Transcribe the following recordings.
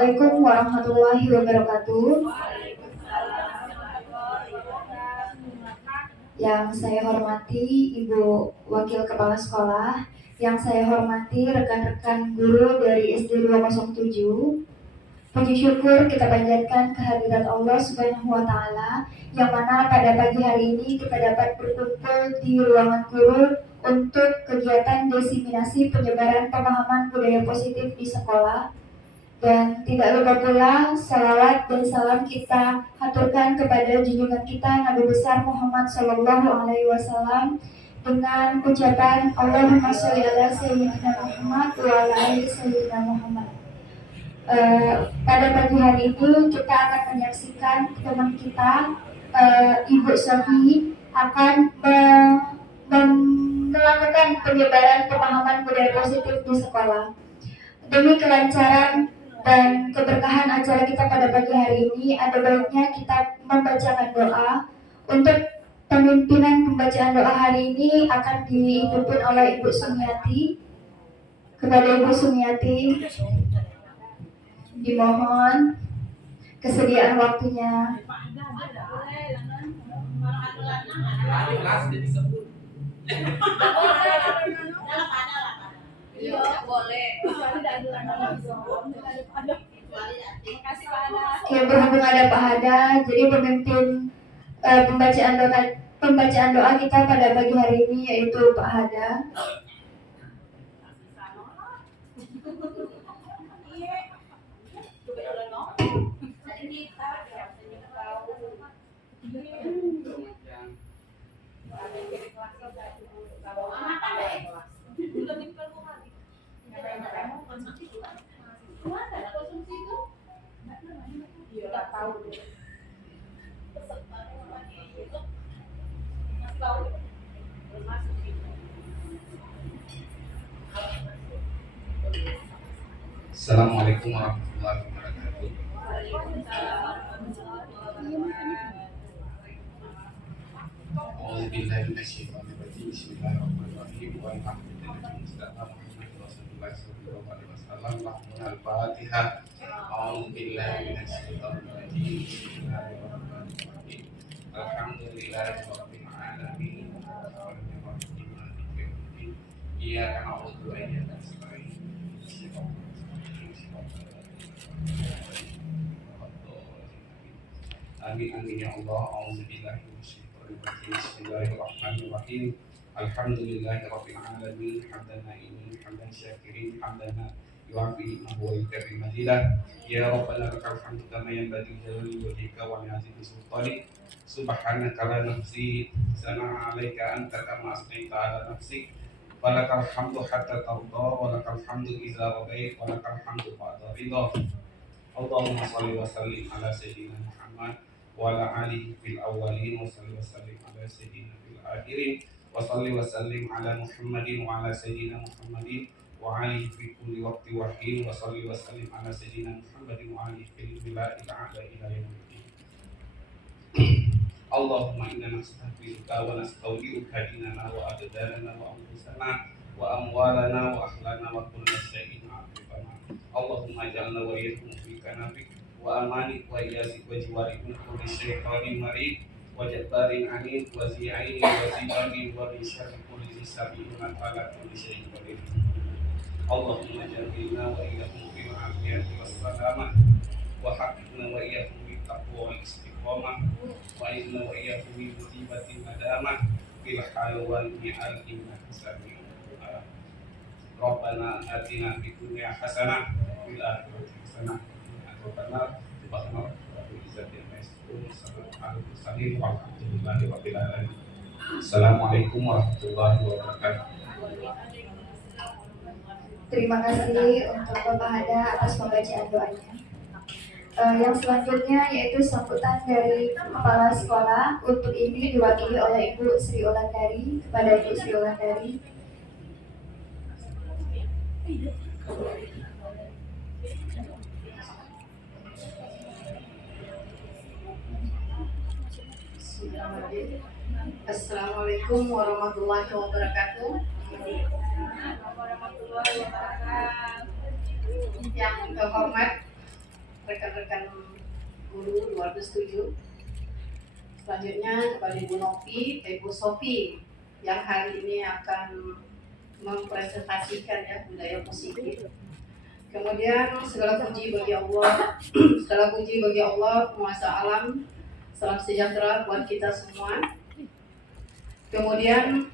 Assalamualaikum warahmatullahi wabarakatuh. Yang saya hormati Ibu Wakil Kepala Sekolah, yang saya hormati rekan-rekan guru dari SD 207. Puji syukur kita panjatkan kehadirat Allah Subhanahu wa Ta'ala, yang mana pada pagi hari ini kita dapat berkumpul di ruangan guru untuk kegiatan diseminasi penyebaran pemahaman budaya positif di sekolah. Dan tidak lupa pula salawat dan salam kita haturkan kepada junjungan kita Nabi besar Muhammad Sallallahu Alaihi Wasallam dengan ucapan Allahumma sholli ala sayyidina Muhammad wa ala ali sayyidina Muhammad. Pada pagi hari ini kita akan menyaksikan teman kita Ibu Sofi akan melakukan penyebaran pemahaman budaya positif di sekolah. Demi kelancaran dan keberkahan acara kita pada pagi hari ini, ada baiknya kita membacakan doa. Untuk pemimpinan pembacaan doa hari ini akan dipimpin oleh Ibu Sumiati. Kepada Ibu Sumiati dimohon kesediaan waktunya. Iya, boleh. Oke, berhubung ada Pak Hada, jadi pemimpin pembacaan doa kita pada pagi hari ini yaitu Pak Hada. Assalamualaikum warahmatullahi wabarakatuh. A'udzubillahi minasyaitonir rajim. Bismillahirrahmanirrahim. Al-Fatihah. A'udzubillahi minasyaitonir rajim. Bismillahirrahmanirrahim. Alhamdulillahirabbil alamin. Iyyaka na'budu wa iyyaka nasta'in. Amin amin ya Allah. A'udzubillahi minasyaitonir rajim. Bismillahirrahmanirrahim. Alhamdulillahirabbil alamin. Hamdan na'imin, hamdan syakirin, hamdan yu'afi wa yukafi majidah. Ya Rabbana lakal hamdu kama yanbaghi li jalali wajhika wa li'azimi sultanik. Subhanaka la nahsi sana'a 'alaika anta kama asnaita 'ala nafsik. Walakal hamdu hatta tarda, walakal hamdu idza radait, walakal hamdu ba'da ridha. Allahumma shalli wa sallim ala sayyidina Muhammad wa ala alihi fil awwalin, wa shalli wa sallim ala sayyidina fil akhirin, wa shalli wa sallim ala Muhammadin wa ala sayyidina Muhammadin wa alihi fi kulli waqti wa hin, wa shalli wa sallim ala sayyidina Muhammadin wa alihi fil bila'il a'la ila yaumil. Allahumma inna nastaghfiruka wa nastaudi'uka dinana wa abdana wa anfusana wa amwalana wa ahlana wa kulla shay'in a'rifana. Allahumma ij'alna wa iyyakum fi kanafik wa amanik wa iyasik wa jiwarik min kulli syaitanir marid wa jabbarin anid wa zi'aini wa zi'anin wa min syarri kulli sabi'in ala kulli syai'in qadir. Allahumma ja'alna wa iyyakum fi ma'afiyati was salamah wa haqqina wa iyyakum bi taqwa wal istiqamah wa inna wa iyyakum bi musibatin nadamah fil hal wal mi'al innaka sami'un du'a. Rabbana atina fid dunya hasanah fil akhirati hasanah wa qina adzabannar. Assalamualaikum warahmatullahi wabarakatuh. Terima kasih untuk Bapak Hada atas pembacaan doanya. Yang selanjutnya yaitu sambutan dari Kepala Sekolah. Untuk ini diwakili oleh Ibu Sri Ulandari. Kepada Ibu Sri Ulandari. Assalamualaikum warahmatullahi wabarakatuh. Yang terhormat keluarga setuju. Selanjutnya kepada Ibu Novi, Ibu Sofi yang hari ini akan mempresentasikan ya budaya positif. Kemudian segala puji bagi Allah, segala puji bagi Allah penguasa alam, salam sejahtera buat kita semua. Kemudian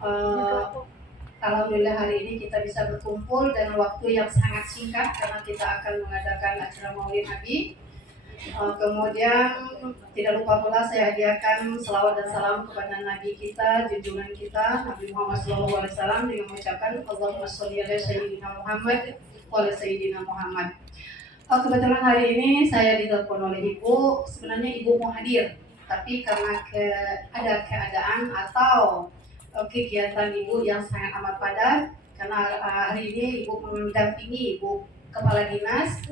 alhamdulillah hari ini kita bisa berkumpul dengan waktu yang sangat singkat karena kita akan mengadakan acara Maulid Nabi. Kemudian tidak lupa pula saya hadiahkan selawat dan salam kepada Nabi kita, junjungan kita Nabi Muhammad SAW dengan mengucapkan Allahumma sholli ala sayyidina Muhammad wa ala sayyidina Muhammad. Kebetulan hari ini saya ditelepon oleh ibu, sebenarnya ibu mau hadir, tapi karena ada keadaan atau kegiatan ibu yang sangat amat padat, karena hari ini ibu mendampingi ibu kepala dinas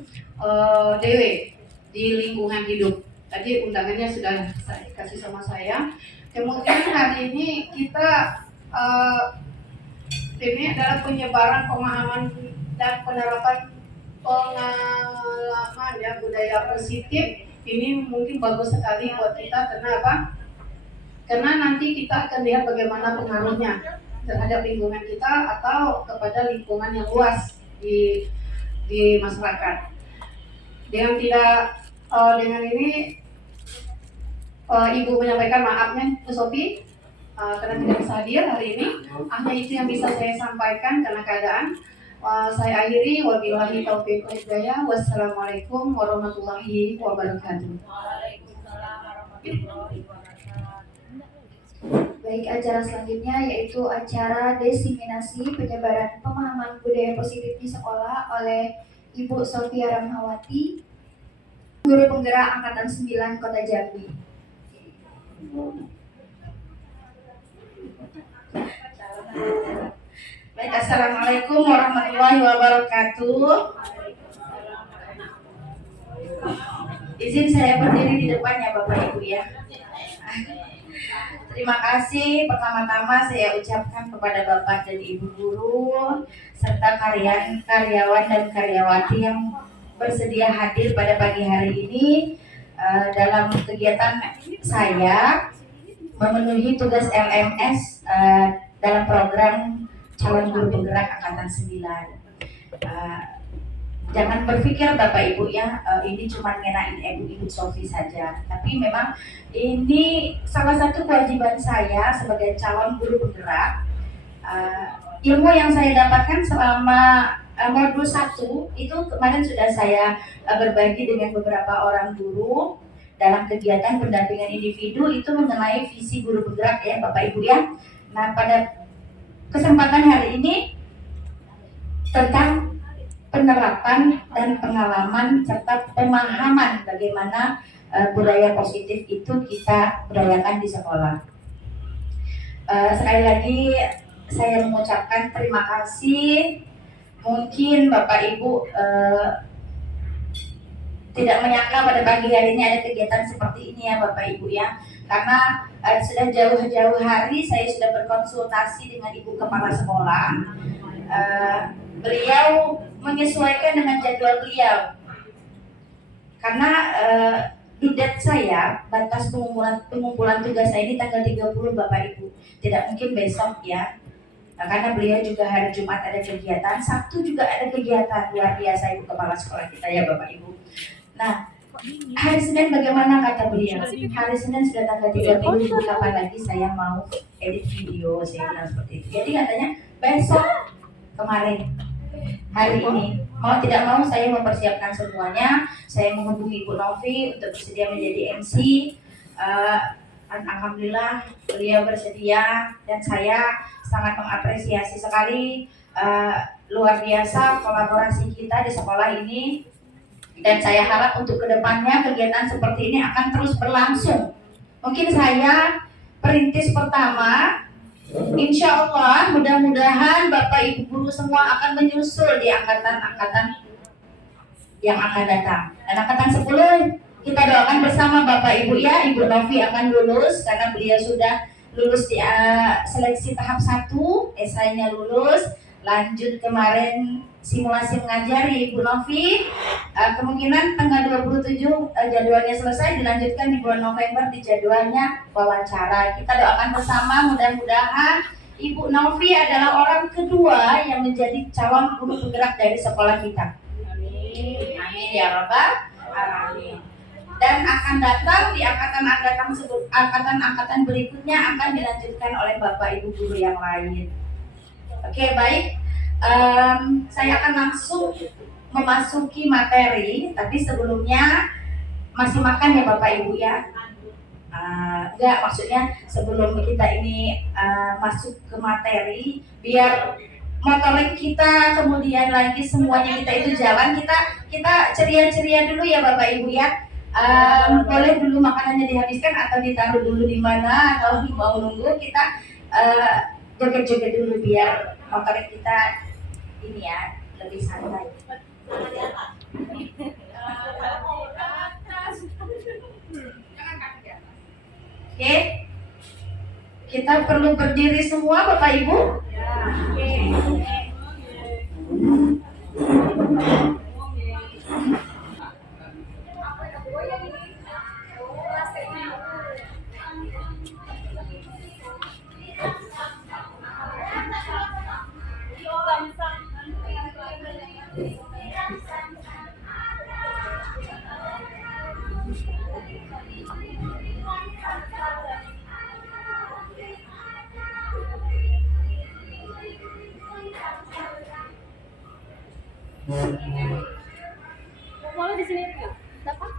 DW di lingkungan hidup. Tadi undangannya sudah saya kasih sama saya. Kemudian hari ini kita ini adalah penyebaran pemahaman dan penerapan pengalaman ya budaya positif. Ini mungkin bagus sekali buat kita. Kenapa? Karena nanti kita akan lihat bagaimana pengaruhnya terhadap lingkungan kita atau kepada lingkungan yang luas di masyarakat. Dengan ini Ibu menyampaikan maafnya Bu Sofi karena tidak bisa hadir hari ini. Hanya itu yang bisa saya sampaikan karena keadaan. Saya akhiri, wabillahi taufiq wal hidayah. Wassalamualaikum warahmatullahi wabarakatuh. Waalaikumsalam warahmatullahi wabarakatuh. Baik, acara selanjutnya yaitu acara desiminasi penyebaran pemahaman budaya positif di sekolah oleh Ibu Sofia Ramhawati, Guru Penggerak Angkatan 9 Kota Jambi. Baik, assalamualaikum warahmatullahi wabarakatuh. Izin saya berdiri di depannya Bapak Ibu ya. Terima kasih pertama-tama saya ucapkan kepada Bapak dan Ibu guru serta karyawan dan karyawati yang bersedia hadir pada pagi hari ini dalam kegiatan saya memenuhi tugas LMS dalam program calon guru penggerak angkatan 9. Jangan berpikir Bapak Ibu ya, ini cuma ngenain Ibu Sofi saja. Tapi memang ini salah satu kewajiban saya sebagai calon guru penggerak. Ilmu yang saya dapatkan selama modul 1 itu kemarin sudah saya berbagi dengan beberapa orang guru dalam kegiatan pendampingan individu itu mengenai visi guru penggerak ya Bapak Ibu ya. Nah pada kesempatan hari ini tentang penerapan dan pengalaman serta pemahaman bagaimana budaya positif itu kita budayakan di sekolah. Sekali lagi saya mengucapkan terima kasih. Mungkin Bapak Ibu tidak menyangka pada pagi hari ini ada kegiatan seperti ini ya Bapak Ibu ya. Karena sudah jauh-jauh hari saya sudah berkonsultasi dengan Ibu Kepala Sekolah. Beliau menyesuaikan dengan jadwal beliau. Karena dudet saya, batas pengumpulan tugas saya ini tanggal 30 Bapak Ibu. Tidak mungkin besok ya. Karena beliau juga hari Jumat ada kegiatan, Sabtu juga ada kegiatan luar biasa Ibu Kepala Sekolah kita ya Bapak Ibu. Nah, hari Senin bagaimana kata beliau? Hari Senin sudah tanggal 30, kapan lagi saya mau edit video, saya bilang seperti itu. Jadi katanya besok kemarin, hari ini, mau tidak mau saya mempersiapkan semuanya. Saya menghubungi Ibu Novi untuk bersedia menjadi MC. Alhamdulillah beliau bersedia dan saya sangat mengapresiasi sekali luar biasa kolaborasi kita di sekolah ini. Dan saya harap untuk kedepannya kegiatan seperti ini akan terus berlangsung. Mungkin saya perintis pertama, insya Allah mudah-mudahan Bapak Ibu guru semua akan menyusul di angkatan-angkatan yang akan datang. Dan angkatan 10 kita doakan bersama Bapak Ibu ya, Ibu Novi akan lulus karena beliau sudah lulus di seleksi tahap 1, esainya lulus. lanjut kemarin simulasi mengajari Ibu Novi. Kemungkinan tanggal 27 jadwalnya selesai, dilanjutkan di bulan November di jadwalnya wawancara. Kita doakan bersama, mudah-mudahan Ibu Novi adalah orang kedua yang menjadi calon guru penggerak dari sekolah kita. Amin. Amin ya Rabbal Alamin. Dan akan datang di angkatan berikutnya akan dilanjutkan oleh Bapak Ibu guru yang lain. Oke, baik. Saya akan langsung memasuki materi, tapi sebelumnya masih makan ya Bapak Ibu ya. Enggak, maksudnya sebelum kita ini masuk ke materi, biar motorik kita kemudian lagi semuanya kita itu jalan, kita ceria-ceria dulu ya Bapak Ibu ya. Boleh dulu makanannya dihabiskan atau ditaruh dulu di mana, atau mau nunggu, kita joget-joget dulu biar motorik kita ini ya lebih santai. Oke, kita perlu berdiri semua Bapak Ibu. Boleh di sini enggak? Dapat?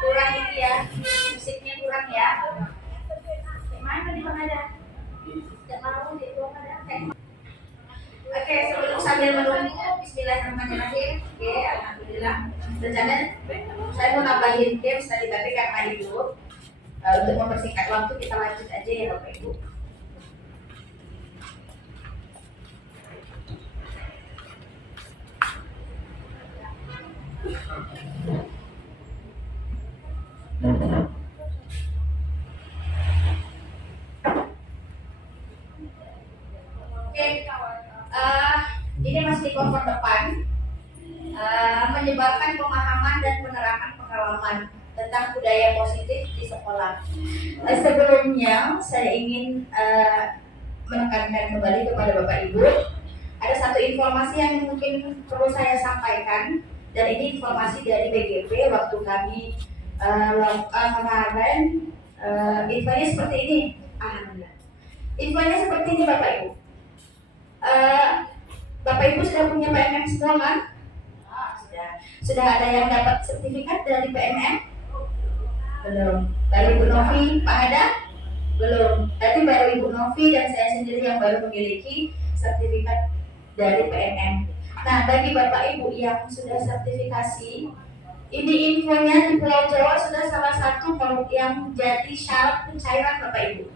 Kurang ini ya, musiknya kurang ya. Mana di mana ada? Tidak mau di ruang ada. Oke, sebelum sambil menunggu, Bismillahirrahmanirrahim. Oke, alhamdulillah. Rencana saya mau nambahin games tadi, tapi karena itu untuk mempersingkat waktu kita lanjut aja ya Bapak Ibu. Oke, ini masih di kelompok depan, menyebarkan pemahaman dan penerapan pengalaman tentang budaya positif di sekolah. Sebelumnya saya ingin menekankan kembali kepada Bapak Ibu, ada satu informasi yang mungkin perlu saya sampaikan, dan ini informasi dari BGP waktu kami kemarin. Infonya seperti ini. Alhamdulillah. Infonya seperti ini Bapak Ibu. Bapak Ibu sudah punya PNM semua kan? Sudah ada yang dapat sertifikat dari PNM? Belum. Dari Ibu Novi, Pak Ada? Belum. Tapi baru Ibu Novi dan saya sendiri yang baru memiliki sertifikat dari PNM. Nah, bagi Bapak Ibu yang sudah sertifikasi, ini infonya di Pulau Jawa sudah salah satu yang jadi syarat pencairan Bapak Ibu.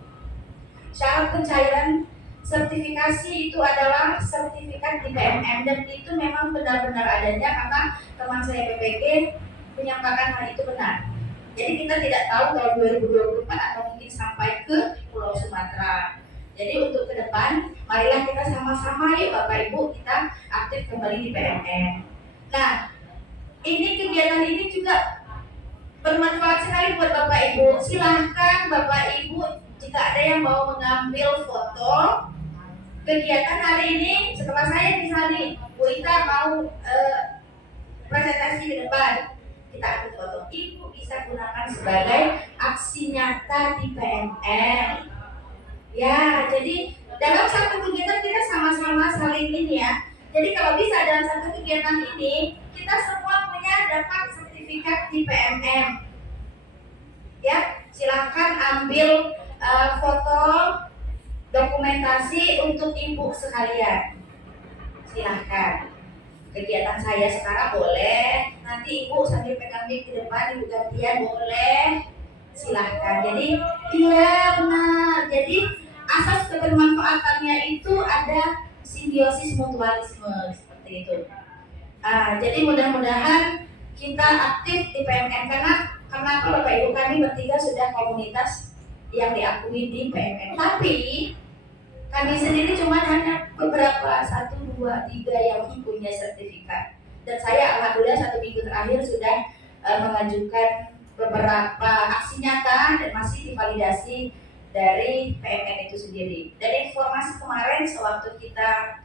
Syarat pencairan sertifikasi itu adalah sertifikat di PNM, dan itu memang benar-benar adanya karena teman saya PPG menyampaikan hal itu benar. Jadi kita tidak tahu tahun 2024 atau mungkin sampai ke Pulau Sumatera. Jadi untuk ke depan, marilah kita sama-sama yuk Bapak Ibu kita aktif kembali di PMM. Nah, ini kegiatan ini juga bermanfaat sekali buat Bapak Ibu. Silahkan Bapak Ibu jika ada yang mau mengambil foto kegiatan hari ini setelah saya misalnya Bu Ita mau presentasi di depan, kita ambil foto. Ibu bisa gunakan sebagai aksi nyata di PMM. Ya, jadi dalam satu kegiatan kita sama-sama saling ini ya. Jadi kalau bisa dalam satu kegiatan ini kita semua punya dapat sertifikat di PMM. Ya, silahkan ambil foto dokumentasi untuk ibu sekalian. Silahkan. Kegiatan saya sekarang boleh, nanti ibu sambil pegang mic di depan, ibu gantian boleh, silahkan. Jadi iya benar. Jadi asas kebermanfaatannya itu ada simbiosis mutualisme seperti itu. Jadi mudah-mudahan kita aktif di PMN karena Bapak Ibu kami bertiga sudah komunitas yang diakui di PMN. Tapi kami sendiri cuma hanya beberapa 1, 2, 3 yang punya sertifikat. Dan saya alhamdulillah 1 minggu terakhir sudah mengajukan beberapa aksi nyata dan masih divalidasi dari PMN itu sendiri. Dari informasi kemarin sewaktu kita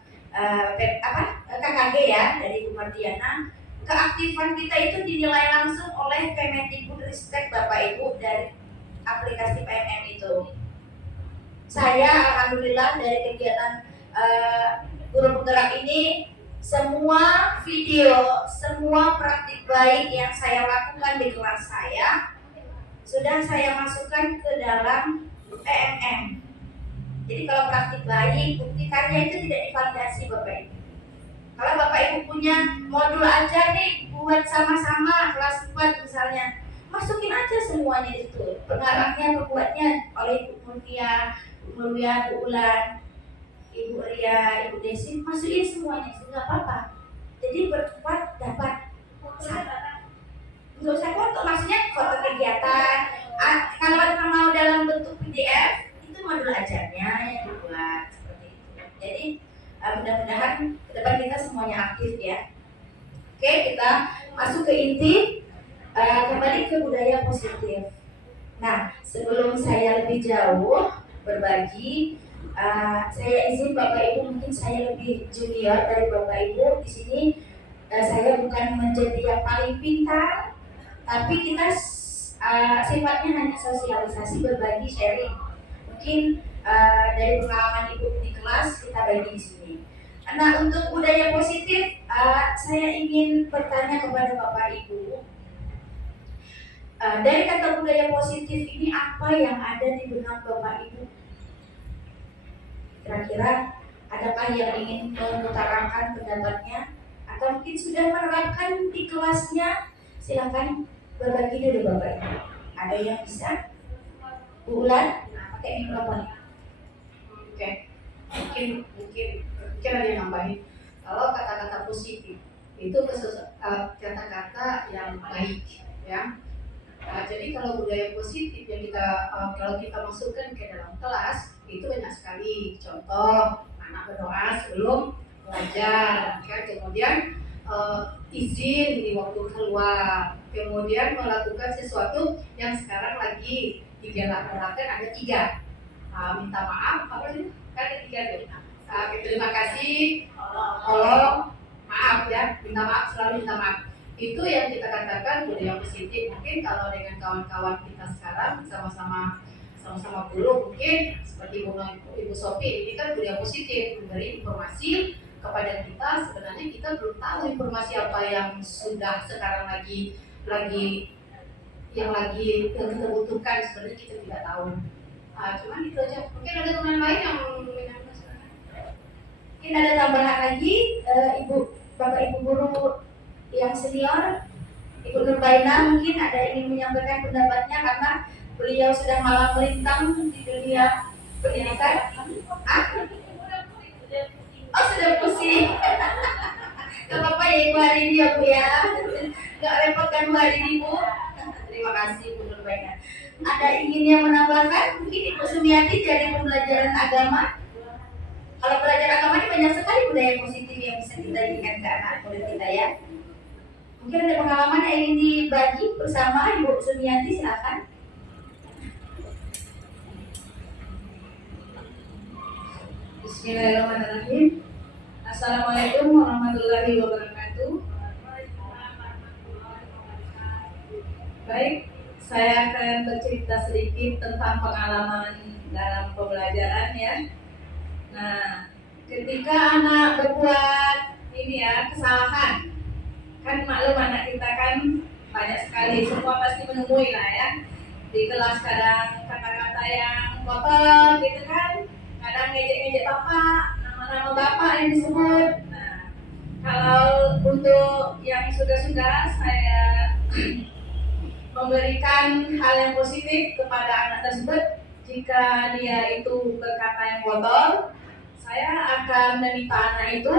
KKG ya dari Bu Mardiana, keaktifan kita itu dinilai langsung oleh Kemendikbudristek Bapak Ibu dari aplikasi PMN itu. Saya alhamdulillah dari kegiatan guru penggerak ini semua video, semua praktik baik yang saya lakukan di kelas saya sudah saya masukkan ke dalam PMN. Jadi kalau praktik baik, bukti karya itu tidak divalidasi Bapak Ibu. Kalau Bapak Ibu punya modul aja nih buat sama-sama kelas 4 misalnya, masukin aja semuanya di situ. Pengarangnya, pembuatnya oleh Ibu Mutia, Bu Ulan, Ibu Ria, Ibu Desi, masukin semuanya, nggak apa-apa. Jadi bercepat dapat untuk saya foto, maksudnya foto kegiatan. Kalau mau dalam bentuk PDF, itu modul ajarnya yang dibuat seperti itu. Jadi mudah-mudahan ke depan kita semuanya aktif ya. Oke, kita masuk ke inti, kembali ke budaya positif. Nah, sebelum saya lebih jauh berbagi, saya izin Bapak Ibu, mungkin saya lebih junior dari Bapak Ibu di sini. Saya bukan menjadi yang paling pintar, tapi kita sifatnya hanya sosialisasi, berbagi, sharing. Mungkin dari pengalaman Ibu di kelas kita bagi di sini. Nah, untuk budaya positif, saya ingin bertanya kepada Bapak Ibu. Dari kata budaya positif ini apa yang ada di benak Bapak Ibu? Kira-kira adakah yang ingin mengutarakan pendapatnya atau mungkin sudah menerapkan di kelasnya? Silakan berbagi dulu Bapak Ibu. Ada yang bisa? Bu Ulan, pakai mikrofon. Oke. Mungkin ada yang nambahin. Kalau kata-kata positif itu kata-kata yang baik, ya. Jadi kalau budaya positif yang kalau kita masukkan ke dalam kelas itu banyak sekali. Contoh, anak berdoa sebelum belajar, kan? Kemudian izin di waktu keluar, kemudian melakukan sesuatu yang sekarang lagi digalakkan ada 3. Minta maaf, apa sih? Kan ada 3 tuh. Terima kasih, tolong, maaf ya, minta maaf, selalu minta maaf. Itu yang kita katakan budaya positif. Mungkin kalau dengan kawan-kawan kita sekarang sama-sama guru, mungkin seperti Ibu Sophie, ini kan budaya positif, memberi informasi kepada kita. Sebenarnya kita belum tahu informasi apa yang sudah sekarang lagi yang kita butuhkan, sebenarnya kita tidak tahu. Cuman itu aja. Mungkin ada teman lain yang Mungkin ada tambahan lagi, Bapak Ibu guru yang senior, Ibu Nurbaina mungkin ada ingin menyampaikan pendapatnya karena beliau sudah malang melintang di dunia pendidikan. Oh sudah pusing. Gak apa-apa ya Ibu hari ini ya Bu ya. Nggak repot kan Bu hari ini Bu? Terima kasih Bu Nurbaina. Ada ingin yang menambahkan? Mungkin Ibu Sumiati dari pembelajaran agama. Kalau belajar agama ini banyak sekali budaya positif yang bisa kita inginkan ke anak murid kita ya. Mungkin ada pengalaman yang ingin dibagi bersama Ibu Sumiati, silakan. Bismillahirrahmanirrahim. Assalamualaikum warahmatullahi wabarakatuh. Baik, saya akan bercerita sedikit tentang pengalaman dalam pembelajaran ya. Nah, ketika anak berbuat ini ya kesalahan, kan maklum anak kita kan banyak sekali, semua pasti menemui lah ya. Di kelas kadang kata-kata yang kotor gitu kan, kadang ngejek-ngejek bapak, nama-nama bapak yang disebut. Nah, kalau untuk yang sudah-sudah saya memberikan hal yang positif kepada anak tersebut. Jika dia itu berkata yang kotor, saya akan meminta anak itu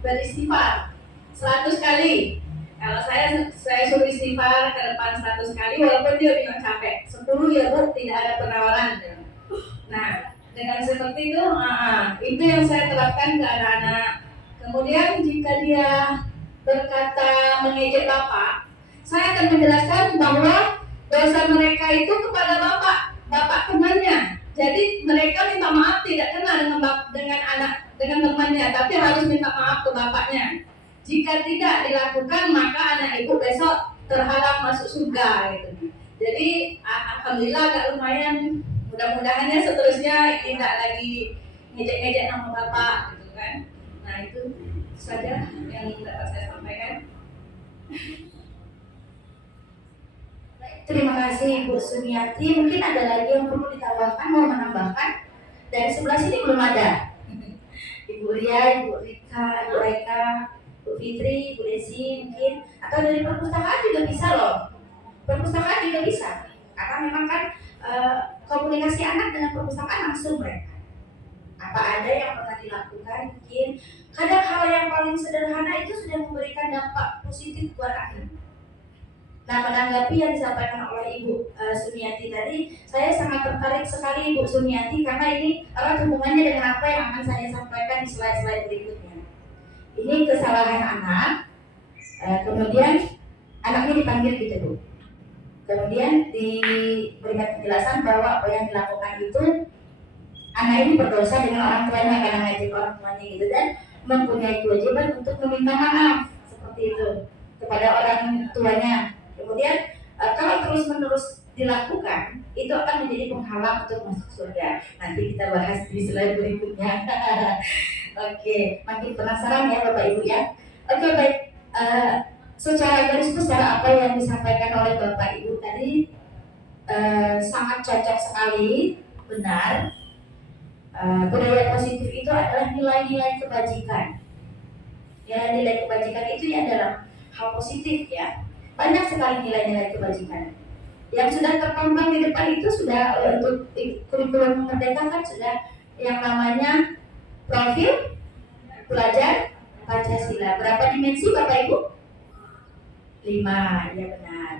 beristighfar 100 kali. Kalau saya suruh istighfar ke depan 100 kali, walaupun dia bilang capek, 10 ya Bu, tidak ada penawaran. Nah, dengan seperti itu yang saya terapkan ke anak-anak. Kemudian jika dia berkata mengejek bapak, saya akan menjelaskan bahwa dosa mereka itu kepada bapak temannya. Jadi mereka minta maaf tidak kenal dengan temannya, tapi harus minta maaf ke bapaknya. Jika tidak dilakukan, maka anak itu besok terhalang masuk surga gitu. Jadi alhamdulillah agak lumayan. Mudah-mudahannya seterusnya tidak lagi ngejek-ngejek nama bapak gitu kan. Nah, itu saja yang dapat saya sampaikan. Terima kasih Bu Sumiati. Mungkin ada lagi yang perlu ditambahkan, mau menambahkan? Dari sebelah sini belum ada. Ibu Ria, Ibu Rika, Ibu Reka, Bu Fitri, Bu Desi mungkin. Atau dari perpustakaan juga bisa loh. Perpustakaan juga bisa. Karena memang kan komunikasi anak dengan perpustakaan langsung mereka. Apa ada yang pernah dilakukan mungkin. Kadang hal yang paling sederhana itu sudah memberikan dampak positif buat anak. Nah, menanggapi yang disampaikan oleh Ibu Sumiati tadi, saya sangat tertarik sekali Ibu Sumiati karena ini erat hubungannya dengan apa yang akan saya sampaikan di slide-slide berikutnya. Ini kesalahan anak, kemudian anaknya dipanggil gitu Bu. Kemudian diberikan penjelasan bahwa apa yang dilakukan itu anak ini berdosa dengan orang tuanya karena ngajak orang tuanya gitu dan mempunyai kewajiban untuk meminta maaf seperti itu kepada orang tuanya. Kemudian kalau terus-menerus dilakukan, itu akan menjadi penghalang untuk masuk surga. Nanti kita bahas di slide berikutnya. Oke, makin penasaran ya Bapak Ibu ya. Oke, baik. Secara garis besar apa yang disampaikan oleh Bapak Ibu tadi sangat cocok sekali, benar. Budaya positif itu adalah nilai-nilai kebajikan. Nilai-nilai kebajikan itu ya dalam hal positif ya. Banyak sekali nilai-nilai kebajikan yang sudah terkembang di depan itu sudah untuk kurikulum merdeka kan sudah yang namanya profil pelajar Pancasila. Berapa dimensi Bapak Ibu? 5, ya benar.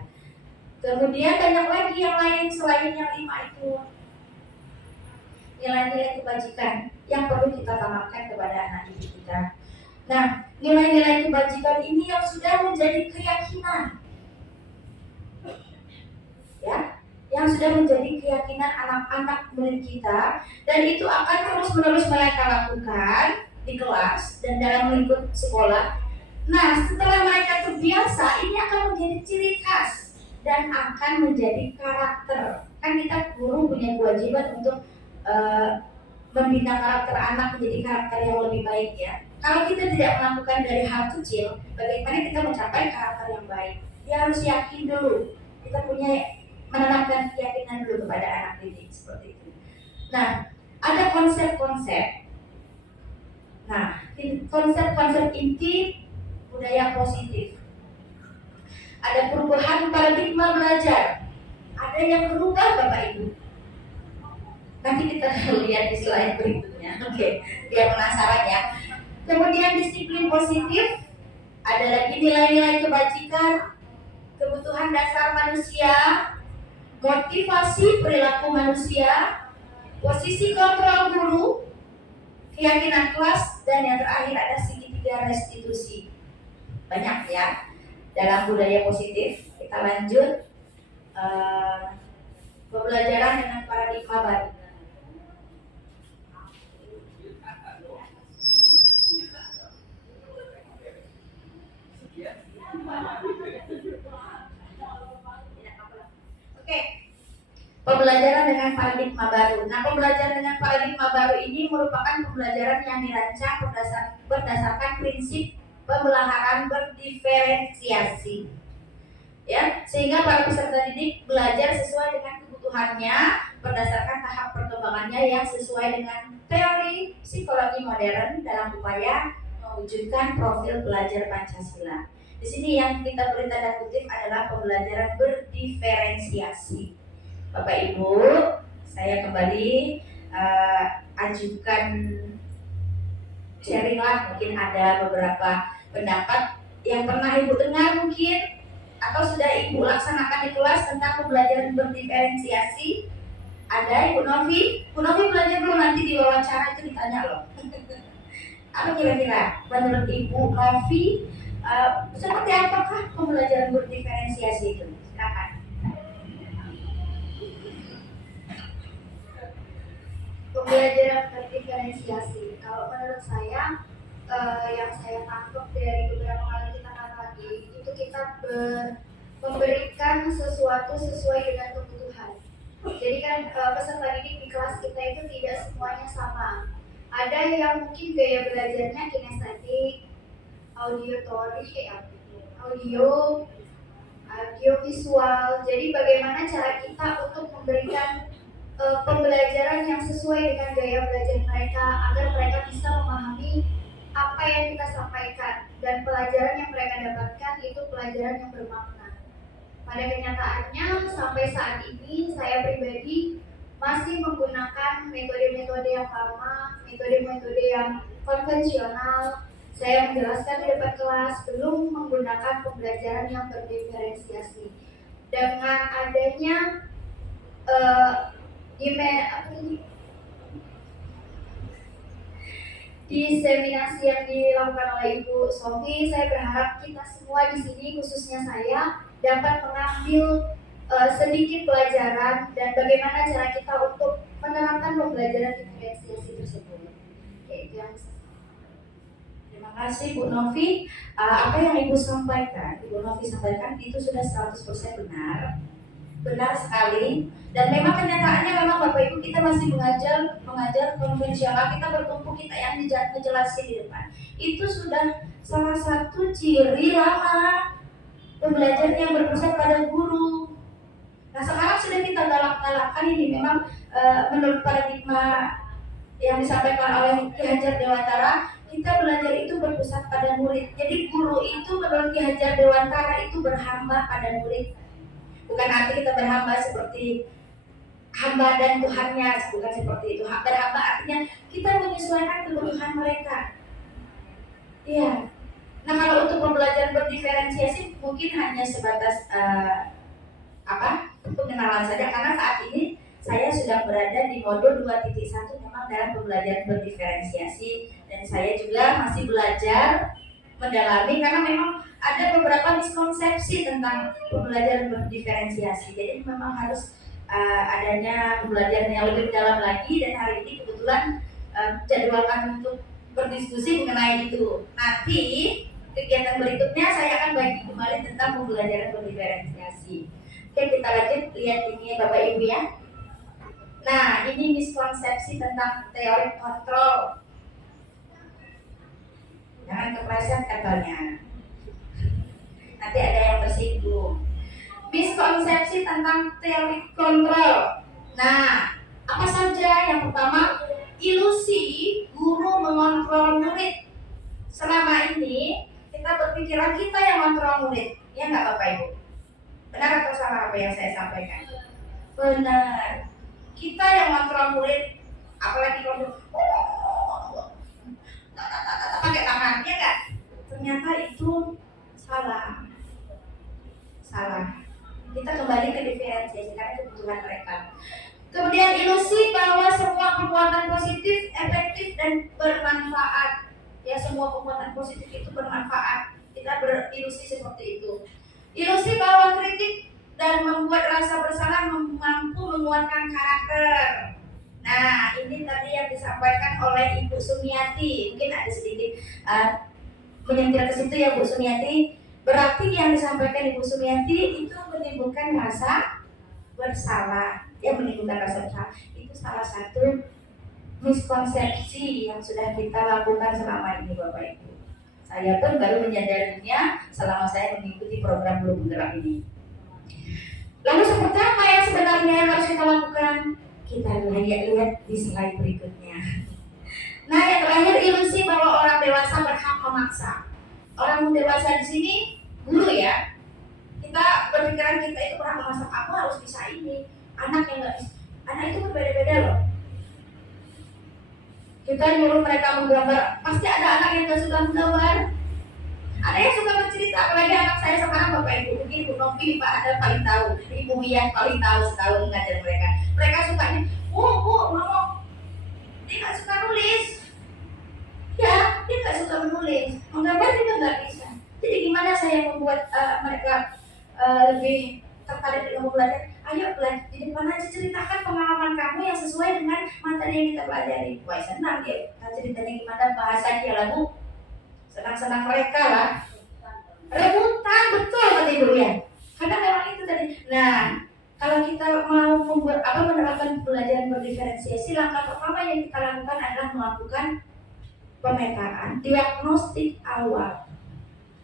Kemudian banyak lagi yang lain selain yang 5 itu. Nilai-nilai kebajikan yang perlu kita tanamkan kepada anak didik kita. Nah, nilai-nilai kebajikan ini yang sudah menjadi keyakinan. Ya, yang sudah menjadi keyakinan anak-anak murid kita dan itu akan terus-menerus mereka lakukan di kelas dan dalam lingkup sekolah. Nah, setelah mereka terbiasa, ini akan menjadi ciri khas dan akan menjadi karakter. Kan kita guru punya kewajiban untuk membina karakter anak menjadi karakter yang lebih baik ya. Kalau kita tidak melakukan dari hal kecil, bagaimana kita mencapai karakter yang baik? Dia harus yakin dulu. Kita punya menanamkan keyakinan dulu kepada anak didik seperti itu. Nah, ada konsep-konsep. Nah, konsep-konsep inti budaya positif. Ada perubahan paradigma belajar. Ada yang berubah Bapak Ibu. Nanti kita lihat di slide berikutnya. Oke, biar penasaran ya. Kemudian disiplin positif. Ada lagi nilai-nilai kebajikan. kebutuhan dasar manusia, motivasi perilaku manusia, posisi kontrol guru, keyakinan kelas, dan yang terakhir ada segitiga restitusi. Banyak ya dalam budaya positif. Kita lanjut pembelajaran dengan paradigma baru. Oke, pembelajaran dengan paradigma baru. Nah, pembelajaran dengan paradigma baru ini merupakan pembelajaran yang dirancang berdasarkan prinsip pembelajaran berdiferensiasi. Ya, sehingga para peserta didik belajar sesuai dengan kebutuhannya berdasarkan tahap perkembangannya yang sesuai dengan teori psikologi modern dalam upaya mewujudkan profil pelajar Pancasila. Di sini yang kita beri tanda kutip adalah pembelajaran berdiferensiasi. Bapak Ibu, saya kembali ajukan sharing lah, mungkin ada beberapa pendapat yang pernah Ibu dengar mungkin atau sudah Ibu laksanakan di kelas tentang pembelajaran berdiferensiasi. Ada Ibu Novi? Ibu Novi belajar belum? Nanti di wawancara itu ditanya loh. Apa kira-kira menurut Ibu Novi seperti apakah pembelajaran berdiferensiasi itu? Silakan. Pembelajaran berdiferensiasi, kalau menurut saya yang saya tangkap dari beberapa kali kita lagi itu kita memberikan sesuatu sesuai dengan kebutuhan. Jadi kan peserta didik di kelas kita itu tidak semuanya sama. Ada yang mungkin gaya belajarnya kinestetik, audio visual. Jadi bagaimana cara kita untuk memberikan pembelajaran yang sesuai dengan gaya belajar mereka agar mereka bisa memahami apa yang kita sampaikan dan pelajaran yang mereka dapatkan itu pelajaran yang bermakna. Pada kenyataannya sampai saat ini saya pribadi masih menggunakan metode-metode yang lama, metode-metode yang konvensional. Saya menjelaskan di depan kelas belum menggunakan pembelajaran yang berdiferensiasi. Dengan adanya diseminasi yang dilakukan oleh Ibu Sofi, saya berharap kita semua di sini, khususnya saya, dapat mengambil sedikit pelajaran dan bagaimana cara kita untuk menerapkan pembelajaran diferensiasi tersebut. Terima kasih Bu Novi. Apa yang Ibu sampaikan, Ibu Novi sampaikan itu sudah 100% benar sekali. Dan memang kenyataannya memang Bapak Ibu kita masih mengajar konvensional, kita bertumpu kita yang ngejelasin di depan. Itu sudah salah satu ciri lama pembelajaran yang berpusat pada guru. Nah sekarang sudah kita galak-galakkan ini memang menurut paradigma yang disampaikan oleh Ki Hajar Dewantara, kita belajar itu berpusat pada murid. Jadi guru itu menurut Ki Hajar Dewantara itu berhamba pada murid. Bukan arti kita berhamba seperti hamba dan Tuhannya, bukan seperti itu. Berhamba artinya kita menyesuaikan kebutuhan mereka. Iya. Nah kalau untuk pembelajaran berdiferensiasi mungkin hanya sebatas pengenalan saja, karena saat ini saya sudah berada di modul 2.1 memang dalam pembelajaran berdiferensiasi, dan saya juga masih belajar mendalami karena memang ada beberapa miskonsepsi tentang pembelajaran berdiferensiasi. Jadi memang harus adanya pembelajaran yang lebih dalam lagi, dan hari ini kebetulan jadwalkan untuk berdiskusi mengenai itu. Nanti kegiatan berikutnya saya akan bagi kembali tentang pembelajaran berdiferensiasi. Oke, kita lanjut lihat ini Bapak Ibu ya. Nah, ini miskonsepsi tentang teori kontrol. Jangan kepleset katanya. Nanti ada yang tersinggung. Miskonsepsi tentang teori kontrol. Nah, apa saja? Yang pertama, ilusi guru mengontrol murid. Selama ini kita berpikiran kita yang mengontrol murid, ya nggak Bapak Ibu? Benar atau salah apa yang saya sampaikan? Benar. Kita yang mengontrol murid, apalagi kontrol pakai tangan, ya nggak? Ternyata itu salah. salah. Kita kembali ke diferensiasi karena kebutuhan mereka. Kemudian ilusi bahwa semua perbuatan positif, efektif dan bermanfaat. Ya, semua perbuatan positif itu bermanfaat. Kita berilusi seperti itu. Ilusi bahwa kritik dan membuat rasa bersalah mampu menguatkan karakter. Nah, ini tadi yang disampaikan oleh Ibu Sumiati. Mungkin ada sedikit menyentil ke situ ya Bu Sumiati. Berarti yang disampaikan Ibu Sumiati itu menimbulkan rasa bersalah. Yang menimbulkan rasa bersalah itu salah satu miskonsepsi yang sudah kita lakukan selama ini Bapak Ibu. Saya pun baru menyadarinya selama saya mengikuti program Guru Penggerak ini. Lalu seperti apa yang sebenarnya yang harus kita lakukan? Kita lihat di slide berikutnya. Nah, yang terakhir ilusi bahwa orang dewasa berhak memaksa. Orang dewasa di sini guru ya. Kita berpikiran kita itu berhak memaksa, aku harus bisa ini. Anak yang nggak bisa, anak itu berbeda-beda loh. Kita nyuruh mereka menggambar, pasti ada anak yang nggak suka menggambar. Ada yang suka bercerita, apalagi anak saya sekarang Bapak Ibu, mungkin Ibu Novi, Pak Ada paling tahu, Ibu Wian paling tahu setahun mengajar mereka. Mereka sukanya, Bu, ngomong, dia nggak suka nulis. Ya, dia nggak suka menulis, menggambar juga nggak bisa. Jadi gimana saya membuat mereka lebih tertarik dengan belajar? Ayo belajar di depan aja, ceritakan pengalaman kamu yang sesuai dengan materi yang kita pelajari. Wah, senang dia, ceritanya gimana, bahasa dia lagu. Senang-senang mereka lah. Rebutan, betul kata Ibu ya. Karena memang itu tadi. Nah, kalau kita mau menerapkan pembelajaran berdiferensiasi, langkah pertama yang kita lakukan adalah melakukan pemetaan, diagnostik awal.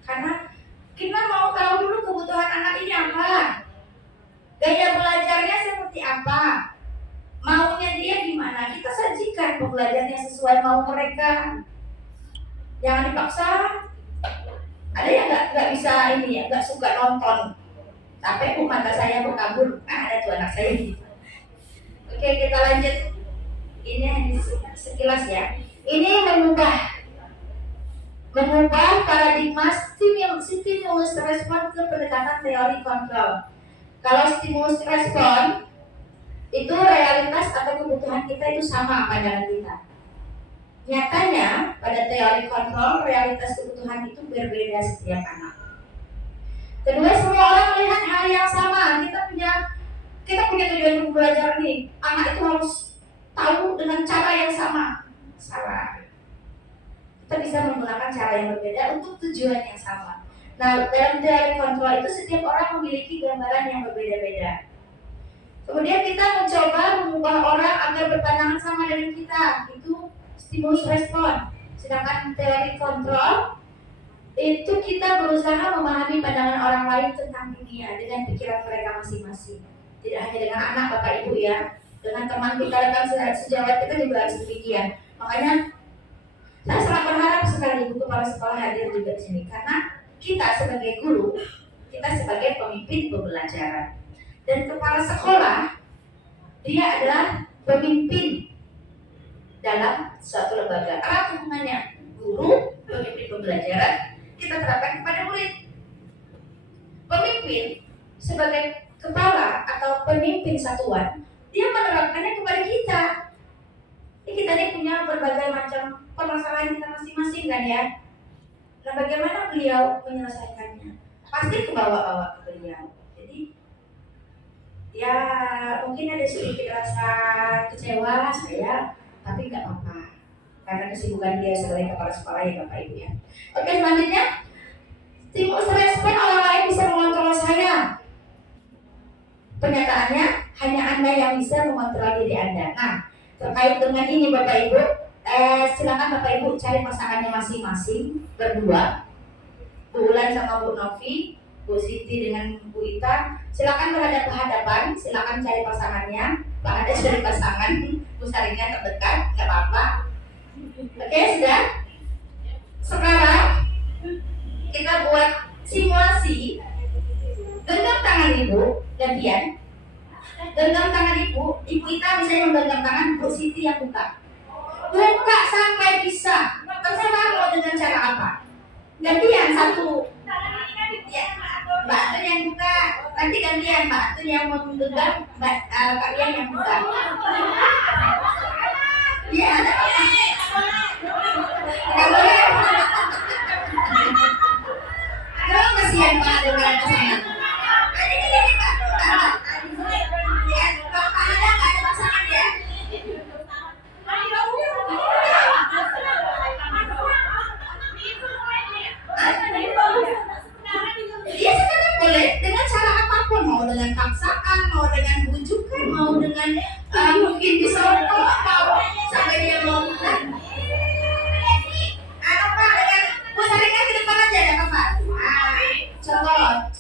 Karena kita mau tahu dulu kebutuhan anak ini apa, gaya belajarnya seperti apa, maunya dia gimana. Kita sajikan pembelajarannya sesuai mau mereka. Jangan dipaksa. Ada yang nggak bisa ini ya, nggak suka nonton. Capek Bu, mata saya berkabur. Ada tuh anak saya gitu. Oke, kita lanjut. Ini hanya sekilas ya. Ini mengubah paradigma stimulus respon ke pendekatan teori kontrol. Kalau stimulus respon itu realitas atau kebutuhan kita itu sama pandangan kita. Nyatanya pada teori kontrol realitas kebutuhan itu berbeda setiap anak. Kedua, semua orang melihat hal yang sama. Kita punya tujuan belajar nih. Anak itu harus tahu dengan cara yang sama. Salah. Kita bisa menggunakan cara yang berbeda untuk tujuan yang sama. Nah, dalam teori kontrol itu setiap orang memiliki gambaran yang berbeda-beda. Kemudian kita mencoba mengubah orang agar berpandangan sama dengan kita. Itu stimulus respon. Sedangkan teori kontrol itu kita berusaha memahami pandangan orang lain tentang dunia dengan pikiran mereka masing-masing. Tidak hanya dengan anak Bapak Ibu ya, dengan teman kita, rekan sejawat kita juga harus demikian. Makanya saya sangat berharap sekali Ibu kepala sekolah hadir juga di sini, karena kita sebagai guru, kita sebagai pemimpin pembelajaran, dan kepala sekolah dia adalah pemimpin dalam suatu lembaga. Erat hubungannya guru, pemimpin pembelajaran, kita terapkan kepada murid. Pemimpin sebagai kepala atau pemimpin satuan, dia menerapkannya kepada kita. Ini kita ini punya berbagai macam permasalahan kita masing-masing kan ya. Nah, bagaimana beliau menyelesaikannya? Pasti kebawa-bawa ke beliau. Jadi ya mungkin ada sedikit rasa kecewa saya, tapi nggak apa-apa karena kesibukan dia sebagai kepala sekolah ya Bapak Ibu ya. Oke, selanjutnya stimulus respon orang lain bisa mengontrol saya. Kenyataannya hanya Anda yang bisa mengontrol diri Anda. Nah, terkait dengan ini Bapak Ibu, silakan Bapak Ibu cari pasangannya masing-masing berdua. Bu Ulan sama Bu Novi, Bu Siti dengan Bu Ita, silakan berhadapan-hadapan, silakan cari pasangannya. Pak ada cari pasangan, Bu Sarinnya terdekat, nggak apa-apa. Oke, sudah. Sekarang kita buat simulasi. Genggam tangan Ibu, gantian. Genggam tangan Ibu Ita bisa menggenggam tangan Bu Siti yang buka. Buka sampai bisa. Terserah mau dengan cara apa. Gantian satu. Ya. Mbak Atun yang buka. Nanti gantian Mbak Atun yang menggenggam, kalian yang buka. Iya, ada apa? Nggak boleh. Aduh, kasihan Pak dengan saya. Ini Pak. Ya, Pak ada nggak ada pasangan ya? Iya sekarang boleh dengan cara apapun, mau dengan paksaan, mau dengan bujukan, mau dengan mungkin disokong, mau sampai dia mau bukan. Apa dengan pusaringan ke depan aja ada apa? Contoh,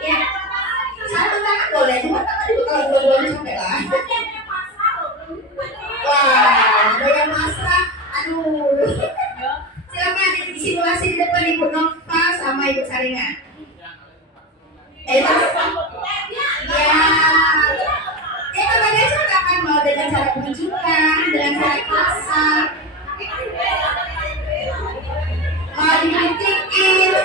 ya satu tangan boleh, cuma tangan juga kalau dua-duanya sampai lah. Wah, ada yang masak, aduh. Silakan disimulasi di depan Ibu Nova sama Ibu Saringan. Mas. Ya. Itu bagaimana kan mau dengan cara bujukan, dengan cara pasar, mau dikritikin.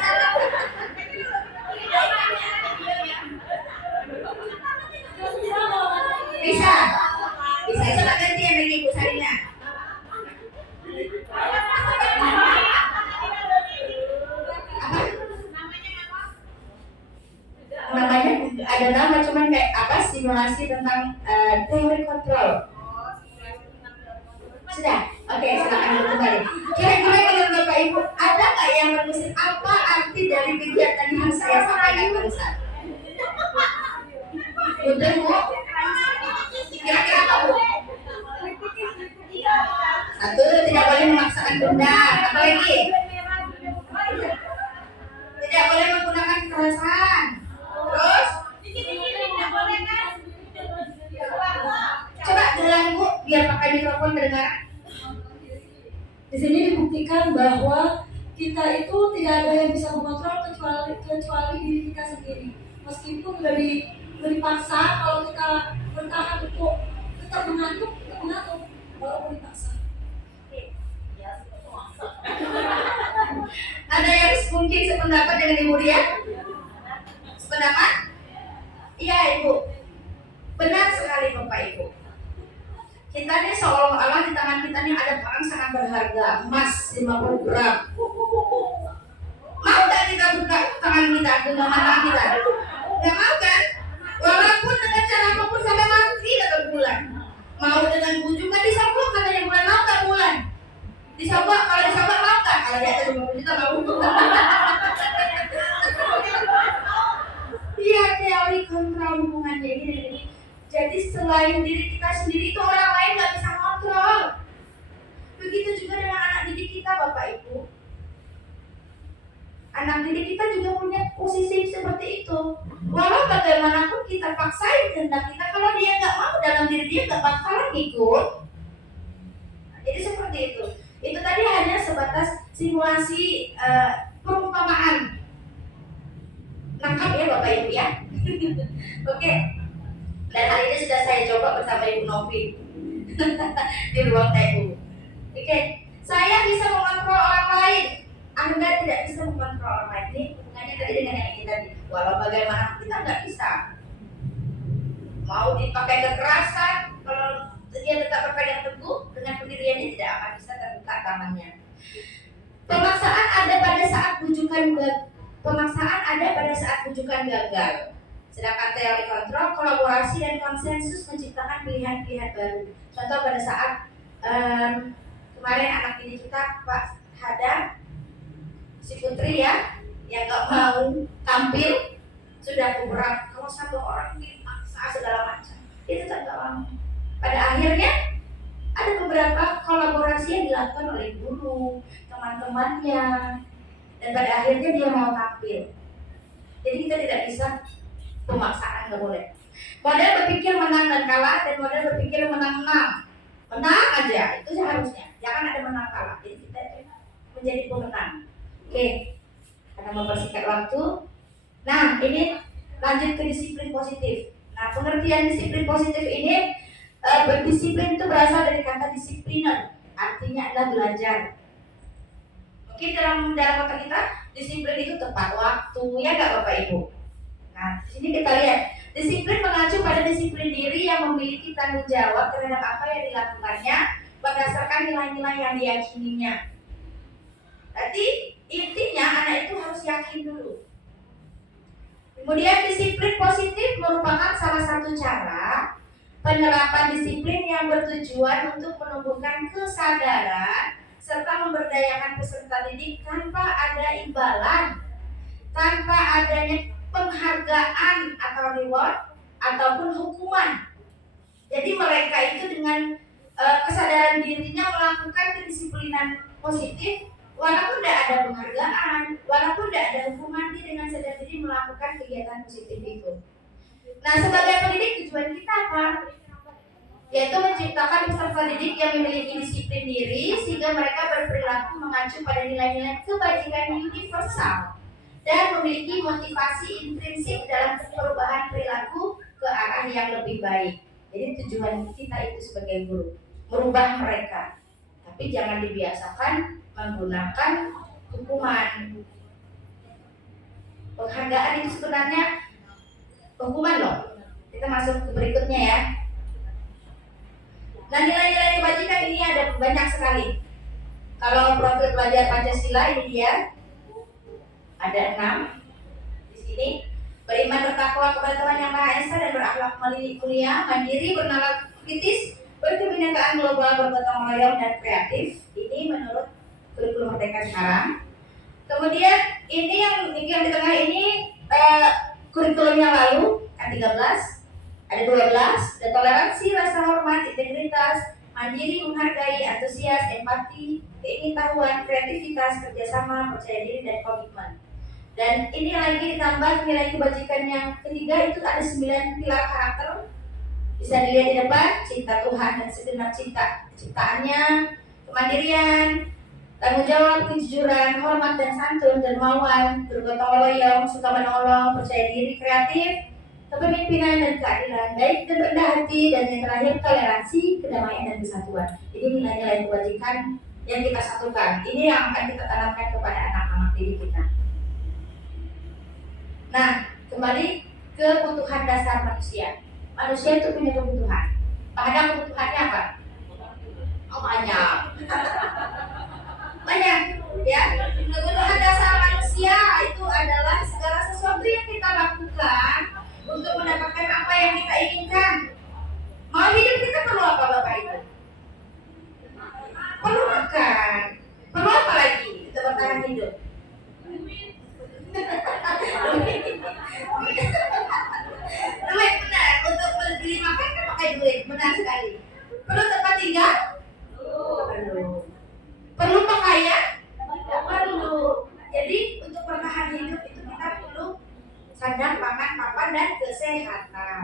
Bisa. Bisa coba gantian lagi Ibu Saringan. Namanya ada nama cuman kayak apa simulasi tentang teori kontrol. Sudah, oke silakan kembali. Kira-kira menurut Bapak Ibu ada nggak yang menulis apa arti dari kegiatan yang saya sampaikan barusan? Udah Bu? Kira-kira apa Bu? Satu, tidak boleh memaksakan benda. Apa lagi? Tidak boleh menggunakan kekerasan. Terus? Coba jalan Bu, biar pakai mikrofon kedengaran. Di sini dibuktikan bahwa kita itu tidak ada yang bisa mengontrol kecuali diri kita sendiri. Meskipun dari dipaksa, kalau kita bertahan untuk tetap mengantuk, walaupun dipaksa. Ada yang mungkin sependapat dengan Ibu Ria? Sependapat? Iya Ibu. Benar sekali Bapak Ibu. Kita ini seolah-olah di tangan kita ini ada barang sangat berharga, emas 50 gram. Mau gak kita buka tangan kita, genggaman tangan kita? Gak mau kan? Walaupun dengan cara apapun sampai mati kata bulan. Mau dengan bujukan disambung katanya bulan, mau gak bulan? Disambung, kalau disambung mau gak? Kalau di atas 50 juta mau. Iya, teori kontrol hubungannya ini. Jadi selain diri kita sendiri itu orang lain nggak bisa kontrol. Begitu juga dengan anak didik kita Bapak Ibu. Anak didik kita juga punya posisi seperti itu. Walau bagaimanapun kita paksain kehendak kita, kalau dia nggak mau dalam diri dia nggak bakalan ikut. Jadi seperti itu. Itu tadi hanya sebatas simulasi perumpamaan. Nangkap ya Bapak Ibu ya. Oke. Dan hari ini sudah saya coba bersama Ibu Novi di ruang TU. Oke, saya bisa mengontrol orang lain. Anda tidak bisa mengontrol orang lain. Ini hubungannya tadi dengan yang ini tadi. Walau bagaimana kita nggak bisa. Mau dipakai kekerasan, kalau dia tetap berpegang teguh dengan pendiriannya tidak akan bisa terbuka tangannya. Pemaksaan ada pada saat bujukan gagal. Sedangkan teori kontrol, kolaborasi dan konsensus menciptakan pilihan-pilihan baru. Contoh pada saat kemarin anak didik kita Pak Hada, si Putri ya, yang gak mau tampil, sudah beberapa kalau satu orang dipaksa segala macam, itu tetap gak mau. Pada akhirnya ada beberapa kolaborasi yang dilakukan oleh guru, teman-temannya, dan pada akhirnya dia mau tampil. Jadi kita tidak bisa pemaksaan, nggak boleh. Model berpikir menang dan kalah dan model berpikir menang aja itu seharusnya. Jangan ada menang kalah. Jadi kita menjadi pemenang. Oke, karena mempersingkat waktu. Nah ini lanjut ke disiplin positif. Nah pengertian disiplin positif ini berdisiplin itu berasal dari kata disipliner, artinya adalah belajar. Mungkin dalam kota kita disiplin itu tepat waktu, ya nggak Bapak Ibu? Nah, di sini kita lihat disiplin mengacu pada disiplin diri yang memiliki tanggung jawab terhadap apa yang dilakukannya berdasarkan nilai-nilai yang diyakininya. Berarti intinya anak itu harus yakin dulu. Kemudian disiplin positif merupakan salah satu cara penerapan disiplin yang bertujuan untuk menumbuhkan kesadaran serta memberdayakan peserta didik tanpa ada imbalan, tanpa adanya penghargaan atau reward ataupun hukuman. Jadi mereka itu dengan kesadaran dirinya melakukan kedisiplinan positif, walaupun tidak ada penghargaan, walaupun tidak ada hukuman, dia dengan sadar diri melakukan kegiatan positif itu. Nah, sebagai pendidik tujuan kita apa? Yaitu menciptakan peserta didik yang memiliki disiplin diri sehingga mereka berperilaku mengacu pada nilai-nilai kebajikan universal dan memiliki motivasi intrinsik dalam perubahan perilaku ke arah yang lebih baik. Jadi tujuan kita itu sebagai guru merubah mereka, tapi jangan dibiasakan menggunakan hukuman. Penghargaan itu sebenarnya hukuman loh. Kita masuk ke berikutnya ya. Nah, nilai-nilai kebajikan ini ada banyak sekali. Kalau profil pelajar Pancasila ini dia ada 6 di sini. Beriman, bertakwa kepada Tuhan Yang Maha Esa dan berakhlak mulia, mandiri, bernalar kritis, berkebinekaan global, bergotong royong dan kreatif. Ini menurut kurikulum Merdeka sekarang. Kemudian ini yang di tengah ini kurikulum yang lalu kan 13. Ada 12, ada toleransi, rasa hormat, integritas, mandiri, menghargai, antusias, empati, keingin-tahuan, kreativitas, kerjasama, percaya diri, dan komitmen. Dan ini lagi ditambah nilai kebajikan yang ketiga, itu ada 9 pilar karakter. Bisa dilihat di depan, cinta Tuhan dan segenap ciptaannya, kemandirian, tanggung jawab, kejujuran, hormat dan santun, dermawan, bergotong royong, suka menolong, percaya diri, kreatif, kepemimpinan dan keadilan, baik dan rendah hati, dan yang terakhir toleransi, kedamaian dan kesatuan. Ini nilai-nilai kebajikan yang kita satukan. Ini yang akan kita tanamkan kepada anak-anak didik kita. Nah, kembali ke kebutuhan dasar manusia. Manusia itu punya kebutuhan. Padahal kebutuhannya apa? Oh, banyak. Banyak, ya. Kebutuhan dasar manusia itu adalah segala sesuatu yang kita lakukan untuk mendapatkan apa yang kita inginkan. Mau hidup kita perlu apa Bapak Ibu? Perlu makan. Perlu apa lagi untuk bertahan hidup? Duit, benar. Untuk beli makan kan pakai duit, benar sekali. Perlu tempat tinggal? Perlu. Perlu pakaian? Perlu. Jadi untuk bertahan hidup itu kita perlu sandang, pangan, papan, dan kesehatan.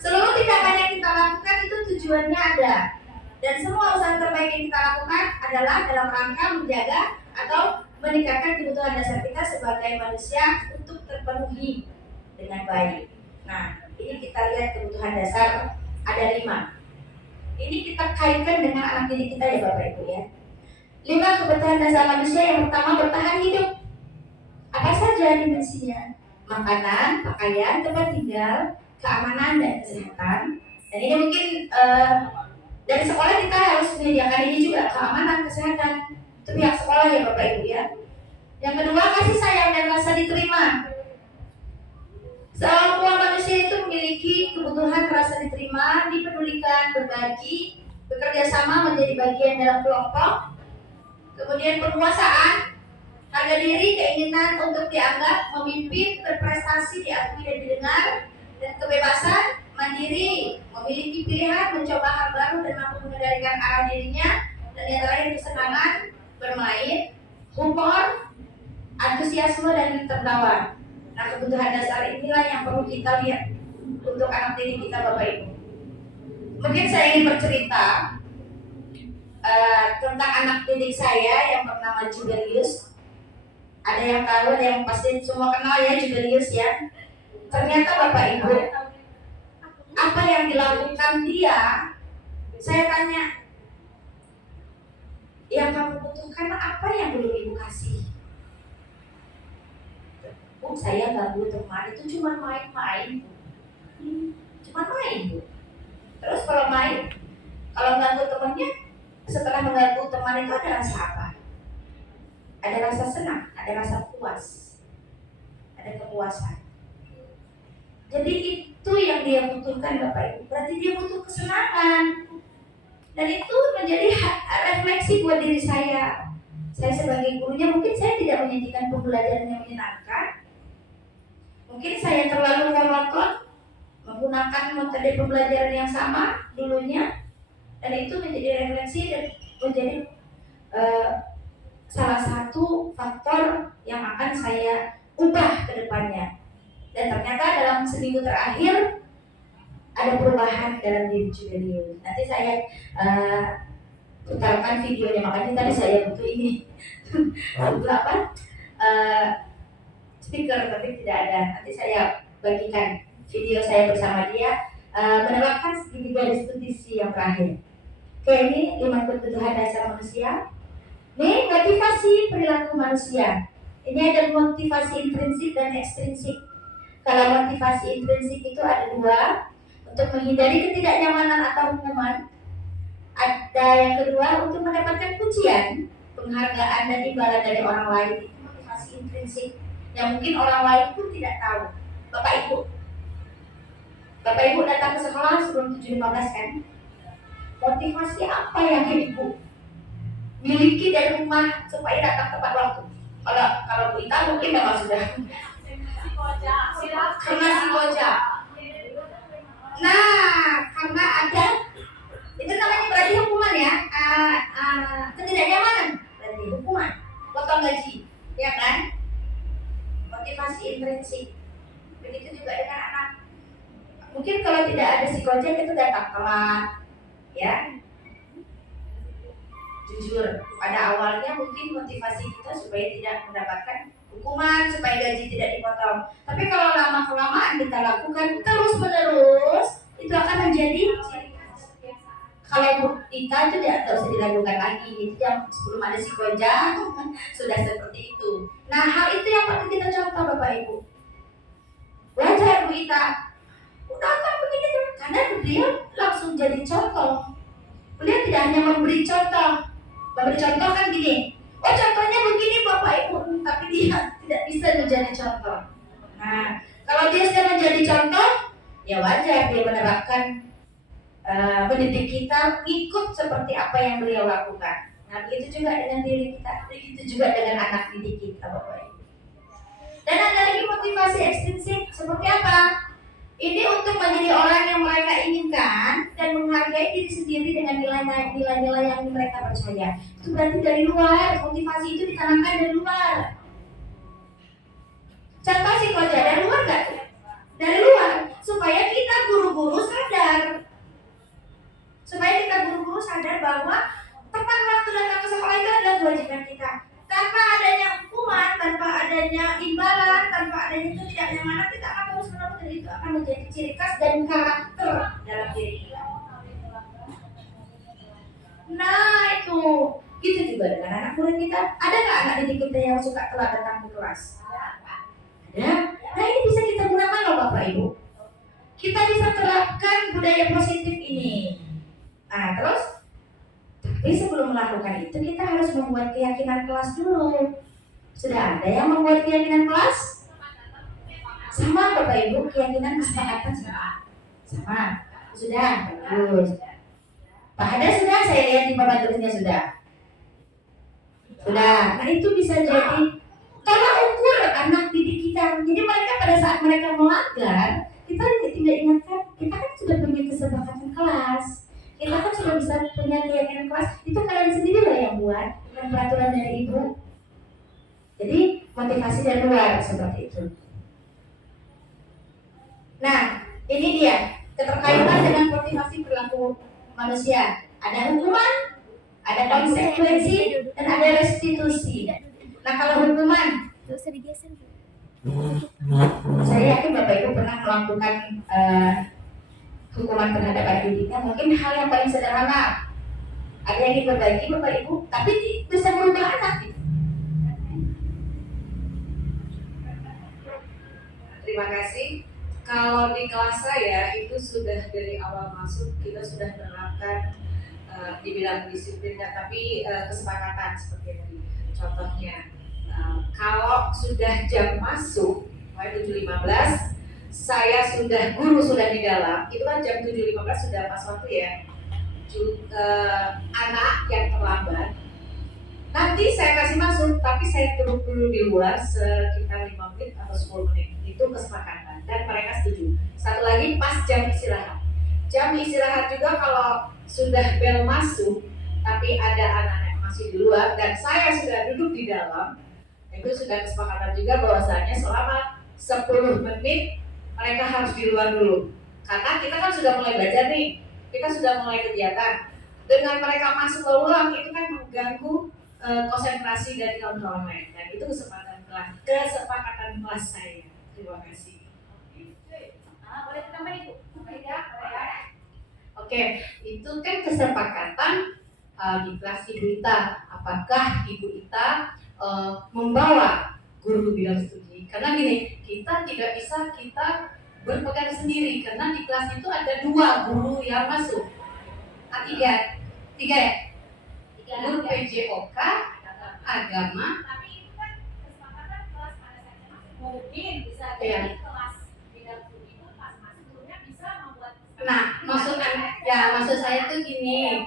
Seluruh tindakan yang kita lakukan itu tujuannya ada. Dan semua usaha terbaik yang kita lakukan adalah dalam rangka menjaga atau meningkatkan kebutuhan dasar kita sebagai manusia untuk terpenuhi dengan baik. Nah, ini kita lihat kebutuhan dasar ada 5. Ini kita kaitkan dengan anak didik kita ya Bapak Ibu ya. 5 kebutuhan dasar manusia. Yang pertama, bertahan hidup. Apa saja dimensinya? Makanan, pakaian, tempat tinggal, keamanan, dan kesehatan. Dan ini mungkin dari sekolah kita harus menyediakan ini juga, keamanan, kesehatan. Itu pihak sekolah ya Bapak Ibu ya. Yang kedua, kasih sayang dan rasa diterima. Semua manusia itu memiliki kebutuhan rasa diterima, dipedulikan, berbagi, bekerja sama, menjadi bagian dalam kelompok. Kemudian penguasaan, harga diri, keinginan untuk dianggap, memimpin, berprestasi, diakui dan didengar, dan kebebasan, mandiri, memiliki pilihan, mencoba hal baru dan mampu mengendalikan arah dirinya, dan yang terakhir kesenangan, bermain, humor, antusiasme, dan tertawa. Nah, kebutuhan dasar inilah yang perlu kita lihat untuk anak didik kita Bapak Ibu. Mungkin saya ingin bercerita tentang anak didik saya yang bernama Julius. Ada yang tahu, ada yang pasti semua kenal ya Julius ya. Ternyata Bapak Ibu, apa yang dilakukan dia, saya tanya, Yang kamu butuhkan apa yang belum ibu kasih? Bu, saya nggak butuh teman, itu cuma main-main. Cuma main, Bu. Terus kalau main, kalau ganggu temannya, setelah mengganggu teman itu ada rasa apa? Ada rasa senang, ada rasa puas, ada kepuasan. Jadi itu yang dia butuhkan Bapak Ibu. Berarti dia butuh kesenangan. Dan itu menjadi refleksi buat diri saya. Saya sebagai gurunya mungkin saya tidak menyajikan pembelajaran yang menyenangkan. Mungkin saya terlalu monoton menggunakan metode pembelajaran yang sama dulunya. Dan itu menjadi refleksi dan menjadi salah satu faktor yang akan saya ubah ke depannya. Dan ternyata dalam seminggu terakhir ada perubahan dalam diri Judelio. Nanti saya putarkan videonya, makanya tadi saya butuh ini butuh apa? Speaker, tapi tidak ada. Nanti saya bagikan video saya bersama dia menerapkan segitiga restitusi yang terakhir. Oke, ini 5 kebutuhan dasar manusia. Ini motivasi perilaku manusia. Ini ada motivasi intrinsik dan ekstrinsik. Kalau motivasi intrinsik itu ada 2, untuk menghindari ketidaknyamanan atau hukuman. Ada yang kedua, untuk mendapatkan pujian, penghargaan dan imbalan dari orang lain. Itu motivasi intrinsik yang mungkin orang lain pun tidak tahu. Bapak Ibu datang ke sekolah sebelum 7.15 kan? Motivasi apa yang Ibu miliki dari rumah supaya datang tepat waktu? Kalau Bu Ita mungkin memang sudah karena si Gojek. Nah, karena ada itu namanya berarti hukuman ya, ketidaknyamanan berarti hukuman, potong gaji, ya kan? Motivasi intrinsik. Begitu juga dengan anak. Mungkin kalau tidak ada si Gojek itu datang telat. Ya, jujur pada awalnya mungkin motivasi kita supaya tidak mendapatkan hukuman, supaya gaji tidak dipotong. Tapi kalau lama kelamaan kita lakukan terus menerus, itu akan menjadi ciri khas. Kalau kita itu tidak usah dilakukan lagi. Itu yang sebelum ada si Gojek sudah seperti itu. Nah, hal itu yang patut kita contoh Bapak Ibu. Wajar Bu Ita datang begini tuh, karena beliau langsung jadi contoh. Beliau tidak hanya memberi contoh kan gini, oh contohnya begini Bapak Ibu, tapi dia tidak bisa menjadi contoh. Nah, kalau dia sudah menjadi contoh, ya wajar dia menerapkan mendidik kita ikut seperti apa yang beliau lakukan. Nah, begitu juga dengan diri kita, begitu juga dengan anak didik kita Bapak Ibu. Dan ada lagi motivasi ekstrinsik seperti apa? Ini untuk menjadi orang yang mereka inginkan dan menghargai diri sendiri dengan nilai-nilai yang mereka percaya. Itu berarti dari luar, motivasi itu ditanamkan dari luar. Contoh si Koja, dari luar nggak? Dari luar, supaya kita guru-guru sadar bahwa tepat waktu datang ke sekolah itu adalah kewajiban kita. Tanpa adanya hukuman, tanpa adanya imbalan, tanpa adanya ketidaknyamanan, kita akan terus-menerus, dan itu akan menjadi ciri khas dan karakter dalam diri kita. Nah itu, gitu juga dengan anak murid kita. Ada nggak anak didik kita yang suka telat datang ke kelas? Ada. Nah ini bisa kita gunakan loh Bapak Ibu. Kita bisa terapkan budaya positif ini. Nah terus, tapi sebelum melakukan itu kita harus membuat keyakinan kelas dulu. Sudah ada yang membuat keyakinan kelas? Sama Bapak Ibu, keyakinan kesepakatan sama. Sudah, bagus. Pak Hada sudah, saya lihat di papan tulisnya sudah. Nah itu bisa jadi tolak ukur anak didik kita. Jadi mereka pada saat mereka melanggar, kita tidak ingatkan, kita kan sudah punya kesepakatan kelas. Kita kan sudah bisa punya keyakinan kelas. Itu kalian sendiri lah yang buat, dengan peraturan dari ibu. Jadi motivasi dari luar seperti itu. Nah, ini dia keterkaitan dengan motivasi perilaku manusia. Ada hukuman, ada konsekuensi, dan ada restitusi. Nah, kalau hukuman, saya yakin Bapak Ibu pernah melakukan hukuman terhadap adik didiknya. Mungkin hal yang paling sederhana, Ada yang diperbaiki Bapak Ibu, tapi bisa merubah anak gitu. Terima kasih. Kalau di kelas saya itu sudah dari awal masuk kita sudah menerapkan dibilang disiplin, tapi kesepakatan seperti tadi. Contohnya, kalau sudah jam masuk, mulai 7.15, guru sudah di dalam, itu kan jam 7.15 sudah pas waktu ya. Anak yang terlambat, nanti saya kasih masuk, tapi saya duduk dulu di luar sekitar 5 menit atau 10 menit. Itu kesepakatan dan mereka setuju. Satu lagi pas jam istirahat. Jam istirahat juga kalau sudah bel masuk, tapi ada anak-anak masih di luar dan saya sudah duduk di dalam, itu sudah kesepakatan juga bahwasanya selama 10 menit mereka harus di luar dulu. Karena kita kan sudah mulai belajar nih, kita sudah mulai kegiatan. Dengan mereka masuk lalu itu kan mengganggu konsentrasi dari kawan-kawan lain, dan itu kesepakatan kelas saya. Terima kasih. Boleh tambah Ibu? Oke, itu kan kesepakatan di kelas Ibu Ita. Apakah Ibu Ita membawa guru bidang studi? Karena gini, kita tidak bisa berpegang sendiri karena di kelas itu ada 2 guru yang masuk. Tiga ya? Guru PJOK, agama. Tapi itu kan kesepakatan kelas pada saatnya masuk. Mungkin bisa Iya. jadi kelas bidang studi itu pas masuk gurunya bisa membuat Nah, maksud saya tuh gini,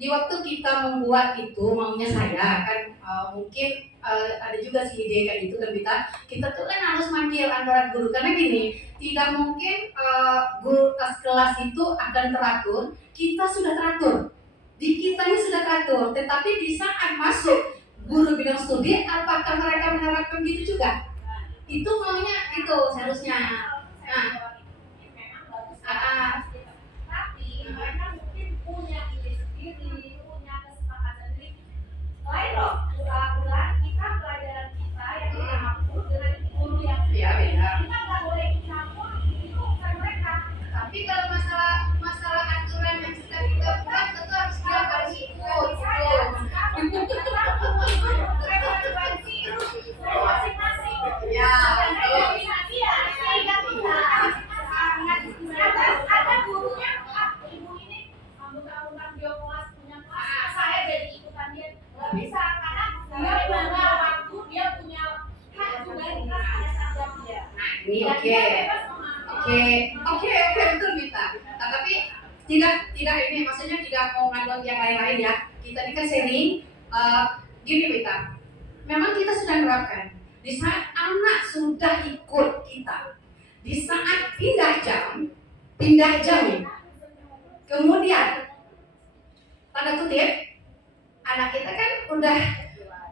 di waktu kita membuat itu maunya saya kan mungkin ada juga sih ide kayak gitu kan kita tuh kan harus manggil antara guru karena gini, tidak mungkin guru kelas itu akan teratur, kita sudah teratur, di kitanya sudah teratur, tetapi di saat masuk guru bidang studi apakah mereka menerapkan gitu juga? Itu maunya itu seharusnya. tapi mereka mungkin punya ide sendiri, punya kesepakatan sendiri. Lain loh, bulan kita pelajaran kita yang kita mampu dengan guru yang Iya, beda. kita nggak boleh ikut campur, itu bukan mereka. Tapi kalau masalah aturan yang sudah kita buat tentu harus dia harus ikut. Masing-masing. Ya, Ada gurunya, ibu ini bukan biokelas punya kelas, saya jadi ikutan dia nggak bisa karena dia punya waktu, dia punya hak juga di kelas pada saat jam dia. ini Dan oke. dia bebas mengambil. Oke, betul Mita. Nah, tapi tidak ini maksudnya tidak mau ngandung yang lain-lain ya. Kita ini kan sharing. Gini Mita, memang kita sudah menerapkan. Di saat anak sudah ikut kita, di saat pindah jam, kemudian tanda kutip anak kita kan udah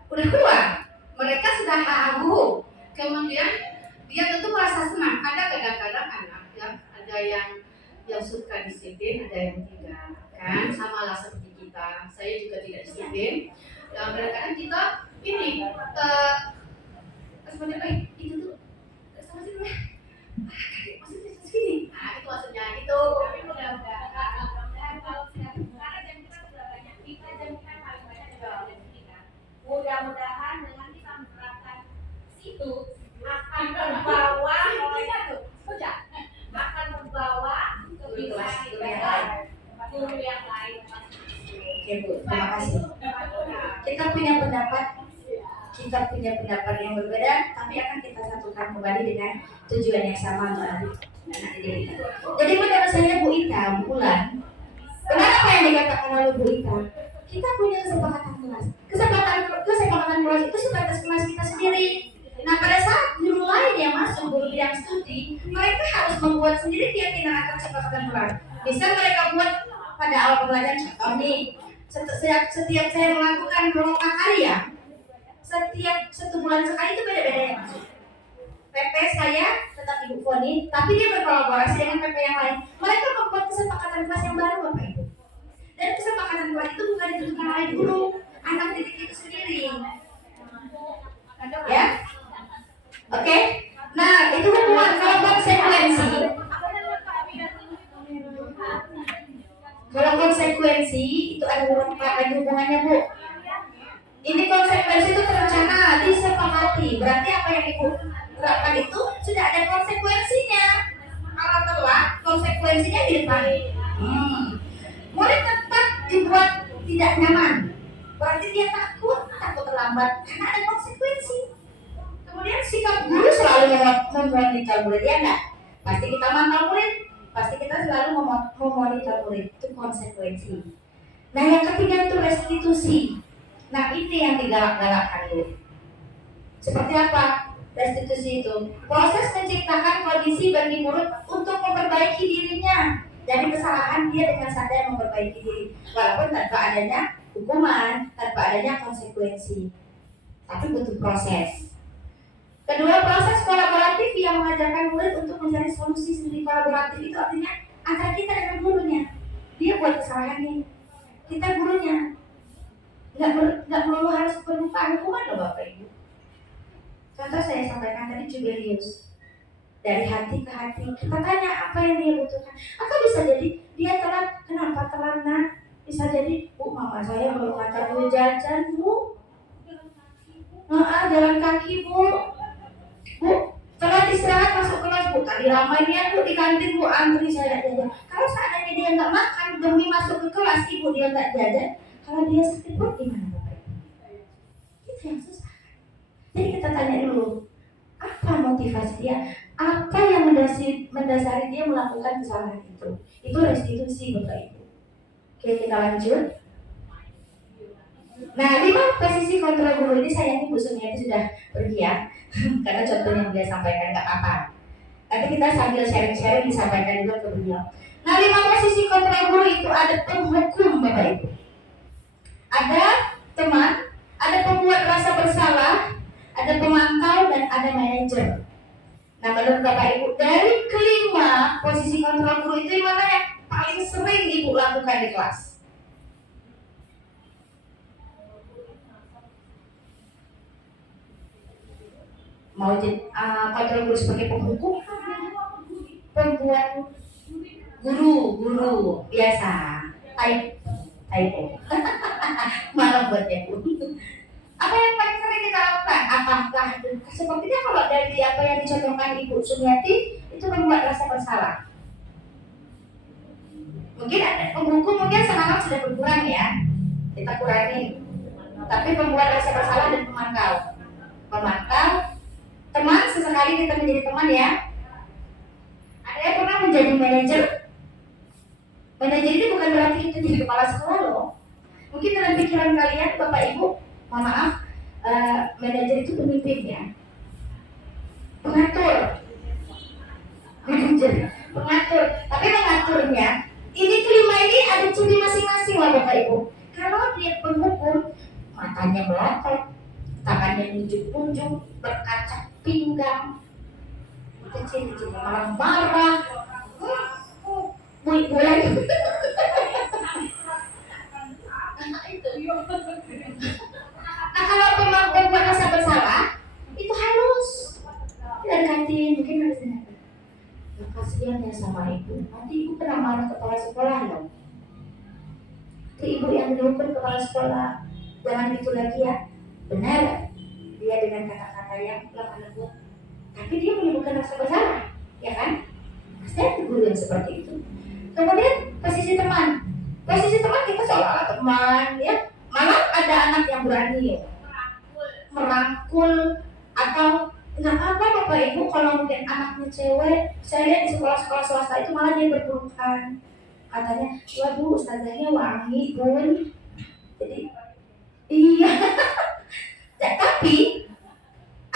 keluar, mereka sudah hahu, kemudian dia tentu merasa senang. Ada kadang-kadang anak yang ada yang suka disiplin, ada yang tidak, kan sama lah seperti kita. Saya juga tidak disiplin. Dan kadang-kadang kita ini sebenarnya itu tuh sama sih maksudnya segini. Nah itu maksudnya itu. Tapi mudah-mudahan kalau sudah karena jam kita sudah banyak, jam kita paling banyak adalah jam kita. Mudah-mudahan dengan kita menerapkan situ akan membawa kebiasaan guru yang lain. Oke Bu, terima kasih. Kita punya pendapat yang berbeda, tapi akan kita satukan kembali dengan tujuan yang sama untuk anak didik kita. Jadi menurut saya Bu Ita, Bu Ulan, benar apa yang dikatakan oleh Bu Ita? Kita punya kesepakatan kelas. Kesepakatan kelas itu sebatas kelas kita sendiri. Nah pada saat guru lain yang masuk, guru bidang studi, mereka harus membuat sendiri keyakinan akan kesepakatan kelas. Bisa mereka buat pada awal pembelajaran, contoh nih, setiap saya melakukan kelompok karya, setiap 1 bulan sekali itu beda-beda yang masuk. PP saya tetap Ibu Foni, tapi dia berkolaborasi dengan PP yang lain. Mereka membuat kesepakatan kelas yang baru Bapak Ibu. Dan kesepakatan kelas itu bukan ditentukan oleh guru, anak didik itu sendiri. Ya, oke. Nah itu hubungan kalau konsekuensi. Kalau konsekuensi itu ada hubungannya Bu. Ini konsekuensi itu terencana, disepakati. Berarti apa yang Ibu terapkan itu sudah ada konsekuensinya. Kalau telat, konsekuensinya di depan. Murid tetap dibuat tidak nyaman. Berarti dia takut terlambat karena ada konsekuensi. Kemudian sikap guru selalu memonitor murid, ya enggak? Pasti kita mantau murid, pasti kita selalu memonitor murid. Itu konsekuensi. Nah yang ketiga itu restitusi. Nah ini yang digalak-galakkan Bu. Seperti apa restitusi itu? Proses menciptakan kondisi bagi murid untuk memperbaiki dirinya dari kesalahan dia dengan sadar memperbaiki diri, walaupun tanpa adanya hukuman, tanpa adanya konsekuensi. Tapi butuh proses. Kedua, proses kolaboratif yang mengajarkan murid untuk mencari solusi sendiri. Kolaboratif itu artinya antara kita dengan gurunya. Dia buat kesalahan nih, kita gurunya. Nggak melulu harus berupa hukuman loh Bapak Ibu. Contoh saya sampaikan tadi Jubilius. Dari hati ke hati, kita tanya apa yang dia butuhkan. Atau bisa jadi dia telat, kenapa telat nak? Bisa jadi, Bu, mama saya belum ngantar duit jajan Bu. Jalan kaki Bu. Bu, telat istirahat masuk kelas Bu. Tadi ramai dia Bu di kantin Bu, antri saya jajan. Kalau seandainya dia nggak makan demi masuk ke kelas, Ibu dia nggak jajan. Kalau dia sakit perut gimana Bapak? Itu yang susah. Jadi kita tanya dulu, apa motivasi dia? Apa yang mendasari dia melakukan kesalahan itu? Itu restitusi Bapak Ibu. Oke, kita lanjut. Nah, 5 posisi kontrol guru ini sayangnya Bu Sumiati sudah pergi ya. Karena contoh yang dia sampaikan nggak apa-apa. Nanti kita sambil sharing-sharing disampaikan juga ke beliau. Nah, 5 posisi kontrol guru itu ada penghukum Bapak Ibu. Ada teman, ada pembuat rasa bersalah, ada pemantau, dan ada manajer. Nah menurut Bapak Ibu, dari kelima posisi kontrol guru itu yang mana yang paling sering Ibu lakukan di kelas? Mau jadi kontrol guru sebagai penghukum, pembuat guru biasa, typo. Malah buatnya Bu. Apa yang paling sering kita lakukan? Apakah sepertinya kalau dari apa yang dicontohkan Ibu Sumiati itu membuat rasa bersalah? Mungkin ada penghukum, mungkin sekarang sudah berkurang ya, kita kurangi. Tapi pembuat rasa bersalah dan pemantau, teman sesekali kita menjadi teman ya. Ada yang pernah menjadi manajer? Manajer ini bukan berarti kita jadi kepala sekolah loh. Mungkin dalam pikiran kalian Bapak Ibu, mohon maaf, manajer itu pemimpin ya, pengatur, tapi mengaturnya ini kelima ini ada ciri masing-masing lah Bapak Ibu. Kalau dia penghukum, matanya melotot, tangannya nunjuk-nunjuk, berkaca pinggang, itu ciri-ciri marah-marah, buik-buik. Nah kalau pembuat rasa bersalah itu halus dan kantin, mungkin harus dengar. Kasihan ya sama ibu, nanti ibu kena marah kepala sekolah loh. Itu ibu yang dihukum kepala sekolah, jangan gitu lagi ya. Benar, dia dengan kata-kata yang lemah lembut, tapi dia menyebutkan rasa bersalah, ya kan? Pasti ada guru yang seperti itu. Kemudian posisi teman kita seolah-olah teman ya. Malah ada anak yang berani ya, merangkul atau nggak apa Bapak Ibu kalau mungkin anaknya cewek, saya lihat di sekolah-sekolah swasta itu malah dia berpelukan, katanya, waduh ustazahnya wangi pun, jadi iya. Tapi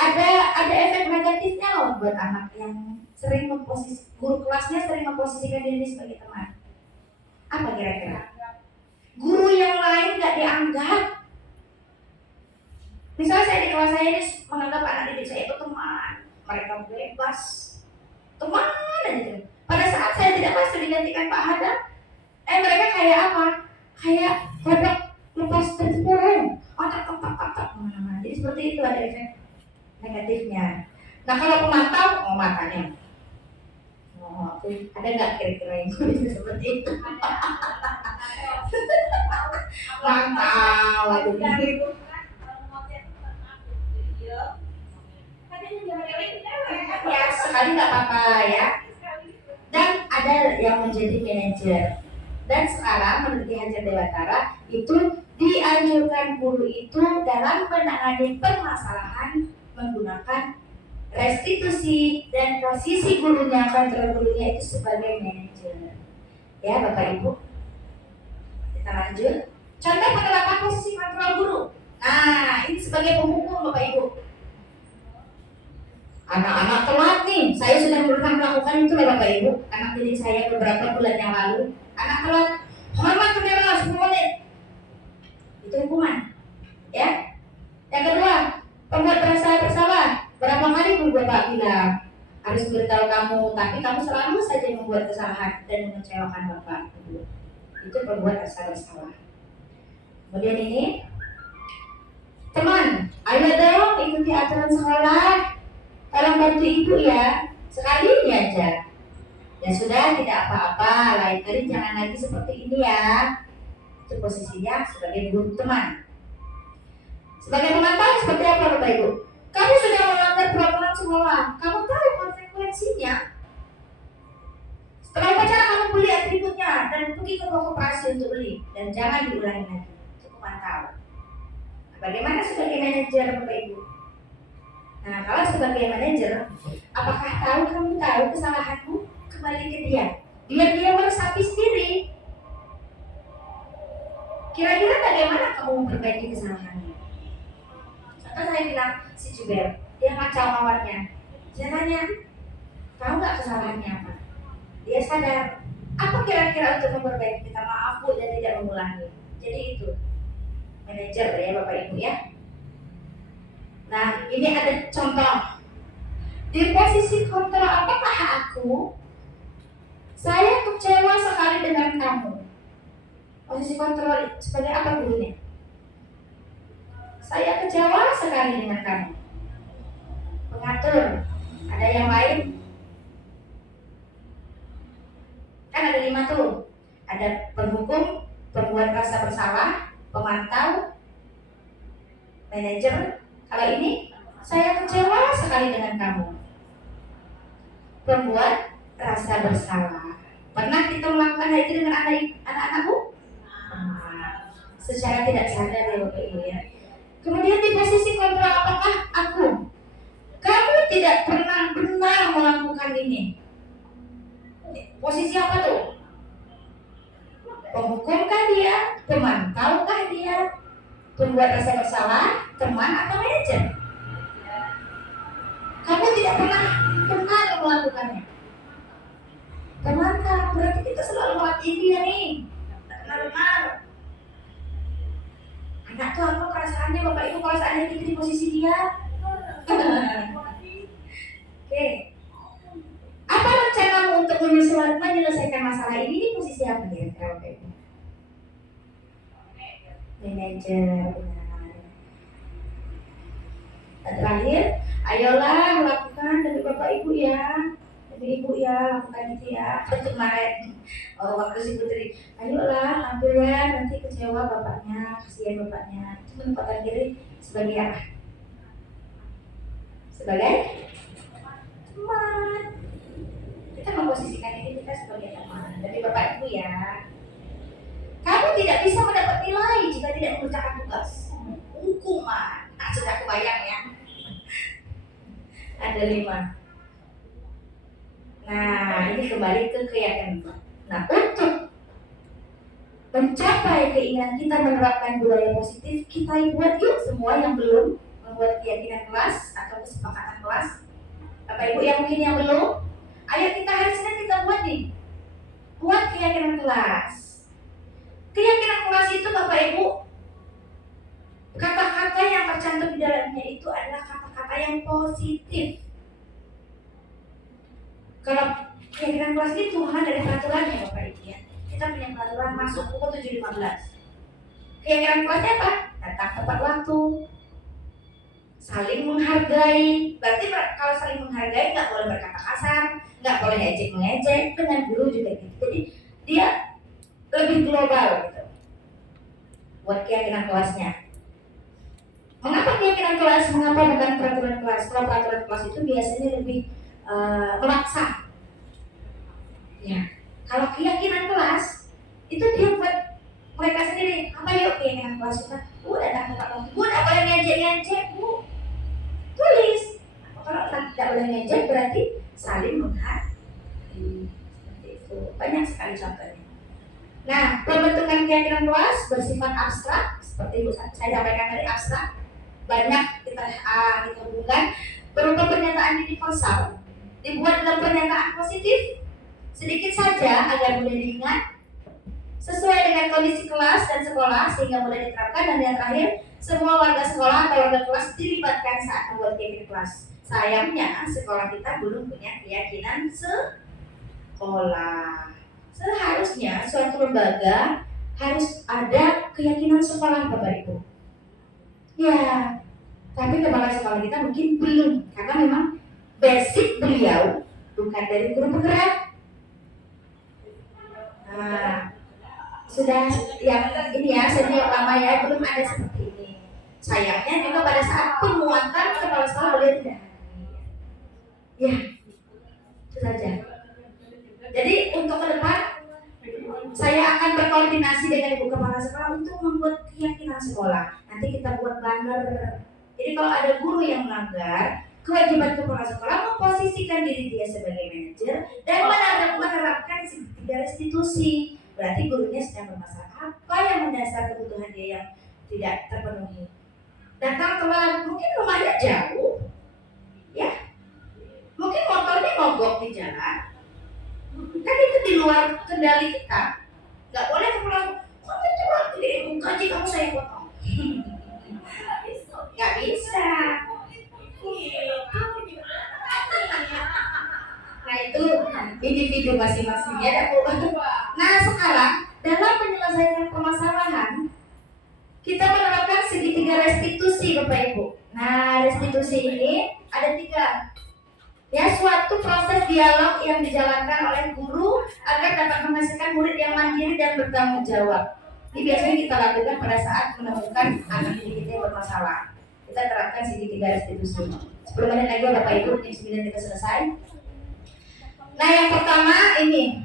ada efek negatifnya loh buat anak yang sering guru kelasnya sering memposisikan diri sebagai teman. Apa kira-kira? Guru yang lain nggak dianggap. Misalnya saya di kelas saya ini menganggap anak didik saya itu teman, mereka bebas, teman aja. Pada saat saya tidak pasti digantikan Pak Hada, mereka kayak apa? Kayak kodok lepas terpurung, otak kemana-mana. Jadi seperti itu, ada efek negatifnya. Nah kalau pemantau, matanya. Ada nggak kira-kira yang seperti itu? Mantap, waduh. Ya sekali nggak apa-apa ya. Dan ada yang menjadi manajer. Dan sekarang menurut Ki Hajar Dewantara itu dianjurkan guru itu dalam menangani permasalahan menggunakan restitusi, dan posisi gurunya, kontrol gurunya itu sebagai manajer. Ya Bapak Ibu, kita lanjut. Contoh penerapan posisi kontrol guru. Nah ini sebagai penghukum Bapak Ibu. Anak-anak telat nih, saya sudah pernah melakukan itu Bapak Ibu. Anak didik saya beberapa bulan yang lalu, anak telat, hormat bendera 10 menit. Itu hukuman. Ya. Yang kedua, pembuat rasa bersalah. Berapa kali Bu Bapak bilang harus beritahu kamu, tapi kamu selalu saja membuat kesalahan dan mengecewakan Bapak Ibu. Itu pembuat rasa bersalah. Kemudian ini, teman, ayo dong ikuti aturan sekolah. Tolong bantu ibu ya, sekali ini aja. Ya sudah, tidak apa-apa, lain kali jangan lagi seperti ini ya. Itu posisinya sebagai guru teman. Sebagai pemantau seperti apa Bapak Ibu? Kamu sudah melanggar peraturan sekolah, kamu tahu konsekuensinya. Setelah upacara kamu beli atributnya dan pergi ke toko koperasi untuk beli, dan jangan diulangi lagi. Itu pemantau. Bagaimana sebagai manajer Bapak Ibu? Nah, kalau sebagai manajer, apakah kamu tahu kesalahanmu? Kembali ke dia, biar dia meresapi sendiri. Kira-kira bagaimana kamu memperbaiki kesalahannya? Contoh saya bilang, si Juber, dia ngacau kawannya. Saya tanya, tahu nggak kesalahannya apa? Dia sadar, apa kira-kira untuk memperbaiki? Kita maaf Bu dan tidak mengulangi. Jadi itu, manajer ya Bapak Ibu ya. Nah, ini ada contoh. Di posisi kontrol apakah aku? Saya kecewa sekali dengan kamu. Posisi kontrol sebagai apa gurunya? Saya kecewa sekali dengan kamu. Pengatur. Ada yang lain? Kan ada 5 tuh. Ada penghukum, pembuat rasa bersalah, pemantau, manajer. Kalau ini, saya kecewa sekali dengan kamu. Pembuat rasa bersalah. Pernah kita melakukan hal itu dengan anak-anakmu? Secara tidak sadar ya Bapak Ibu ya. Kemudian di posisi kontrol apakah aku? Kamu tidak pernah benar melakukan ini. Posisi apa tuh? Penghukumkah dia? Pemantaukah dia? Pembuat rasa bersalah, teman atau manajer? Kamu tidak pernah benar melakukannya. Pemantau, berarti kita selalu melatih dia nih. Benar-benar. Anak tuh apa perasaannya Bapak Ibu kalau seandainya kita di posisi dia? Oke. Apa rencanamu untuk menyelesaikan masalah ini di posisi apa nih Bapak Ibu? Manajer. Dan terakhir, ayolah lakukan dari Bapak Ibu ya. Dari Ibu ya, lakukan itu ya. Kemarin waktu si Putri, ayolah ambil ya, nanti kecewa bapaknya, kasihan bapaknya. Itu menempatkan diri sebagai apa? Sebagai teman. Kita memposisikan diri kita sebagai teman dari Bapak Ibu ya. Kamu tidak bisa mendapat nilai jika tidak mengerjakan tugas. Hukuman. Nah, sudah kebayang ya. Ada 5. Nah, ini kembali ke keyakinan. Nah, untuk mencapai keinginan kita menerapkan budaya positif, kita buat yuk semua yang belum membuat keyakinan kelas atau kesepakatan kelas. Bapak Ibu yang mungkin yang belum, ayo kita hari Senin kita buat nih. Buat keyakinan kelas. Keyakinan kelas itu Bapak Ibu, kata-kata yang tercantum di dalamnya itu adalah kata-kata yang positif. Kalau keyakinan kelas ini turunan dari peraturannya Bapak Ibu ya. Kita punya peraturan masuk pukul 7.15. Keyakinan kelasnya apa? Datang tepat waktu, saling menghargai. Berarti kalau saling menghargai nggak boleh berkata kasar, nggak boleh ejek-mengejek. Dengan guru juga gitu. Jadi dia lebih global gitu. Buat kelas itu biasanya lebih memaksa. Ya, kalau keyakinan kelas itu dia buat mereka sendiri. Apa yuk keyakinan kelas kita? Bu, datang ke Pak Longki. Bu, tidak boleh ngejek-ngejek, Bu. Tulis. Kalau tidak boleh ngejek berarti saling menghargai. Seperti itu. Banyak sekali contohnya. Nah, pembentukan keyakinan kelas bersifat abstrak, seperti itu saya sampaikan tadi, abstrak. Banyak kita hubungkan berupa pernyataan universal, dibuat dalam pernyataan positif, sedikit saja agar mudah diingat, sesuai dengan kondisi kelas dan sekolah sehingga mudah diterapkan, dan yang terakhir, semua warga sekolah atau warga kelas dilibatkan saat membuat keyakinan kelas. Sayangnya sekolah kita belum punya keyakinan sekolah. Seharusnya suatu lembaga harus ada keyakinan sekolah, Bapak Ibu. Ya, tapi kepala sekolah kita mungkin belum, karena memang basic beliau bukan dari guru penggerak. Nah, sudah yang ini ya, senior lama ya, belum ada seperti ini. Sayangnya juga pada saat penguatan kepala sekolah beliau tidak hadir. Ya, itu saja. Jadi untuk ke depan saya akan berkoordinasi dengan ibu kepala sekolah untuk membuat keyakinan sekolah. Nanti kita buat banner. Jadi kalau ada guru yang melanggar, kewajiban kepala sekolah memposisikan diri dia sebagai manajer dan menerapkan tiga restitusi. Berarti gurunya sedang bermasalah. Apa yang mendasar kebutuhan dia yang tidak terpenuhi? Datang telat, mungkin rumahnya jauh, ya, mungkin motornya mogok di jalan. Kan itu di luar kendali kita. Nggak boleh kepala, kamu telat, jadi gaji kamu saya potong. Nggak bisa. Nah itu individu masing-masing ya. Nah sekarang dalam penyelesaian permasalahan kita menerapkan segitiga restitusi, Bapak Ibu. Nah restitusi ini ada 3. Ya, suatu proses dialog yang dijalankan oleh guru agar dapat menghasilkan murid yang mandiri dan bertanggung jawab. Ini biasanya kita lakukan pada saat menemukan anak didik kita yang bermasalah. Kita terapkan segitiga restitusi. 10 menit lagi Bapak Ibu, jam 9 kita selesai. Nah yang pertama ini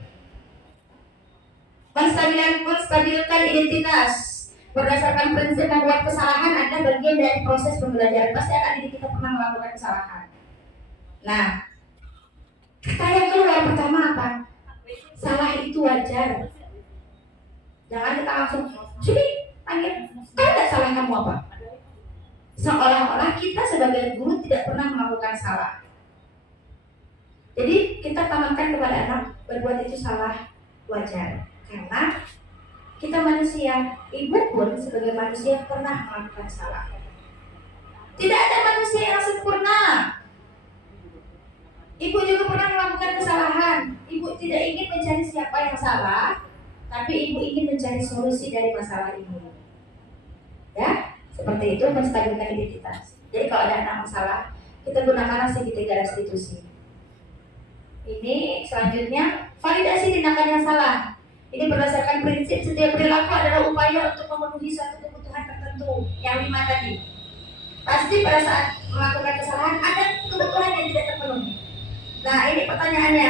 menstabilkan identitas berdasarkan prinsip membuat kesalahan adalah bagian dari proses pembelajaran. Pasti anak didik kita pernah melakukan kesalahan. Nah, kata yang keluar pertama apa? Salah itu wajar. Jangan kita langsung sini panggil, tahu nggak salah kamu apa? Seolah-olah kita sebagai guru tidak pernah melakukan salah. Jadi kita tanamkan kepada anak berbuat itu salah wajar, karena kita manusia. Ibu pun sebagai manusia pernah melakukan salah. Tidak ada manusia yang sempurna. Ibu juga pernah melakukan kesalahan. Ibu tidak ingin mencari siapa yang salah, tapi ibu ingin mencari solusi dari masalah ini. Ya, seperti itu menstabilkan identitas. Jadi kalau ada anak masalah, kita gunakan segitiga restitusi. Ini selanjutnya validasi tindakan yang salah. Ini berdasarkan prinsip setiap perilaku adalah upaya untuk memenuhi suatu kebutuhan tertentu. Yang 5 tadi. Pasti pada saat melakukan kesalahan ada kebutuhan yang tidak terpenuhi. Nah ini pertanyaannya,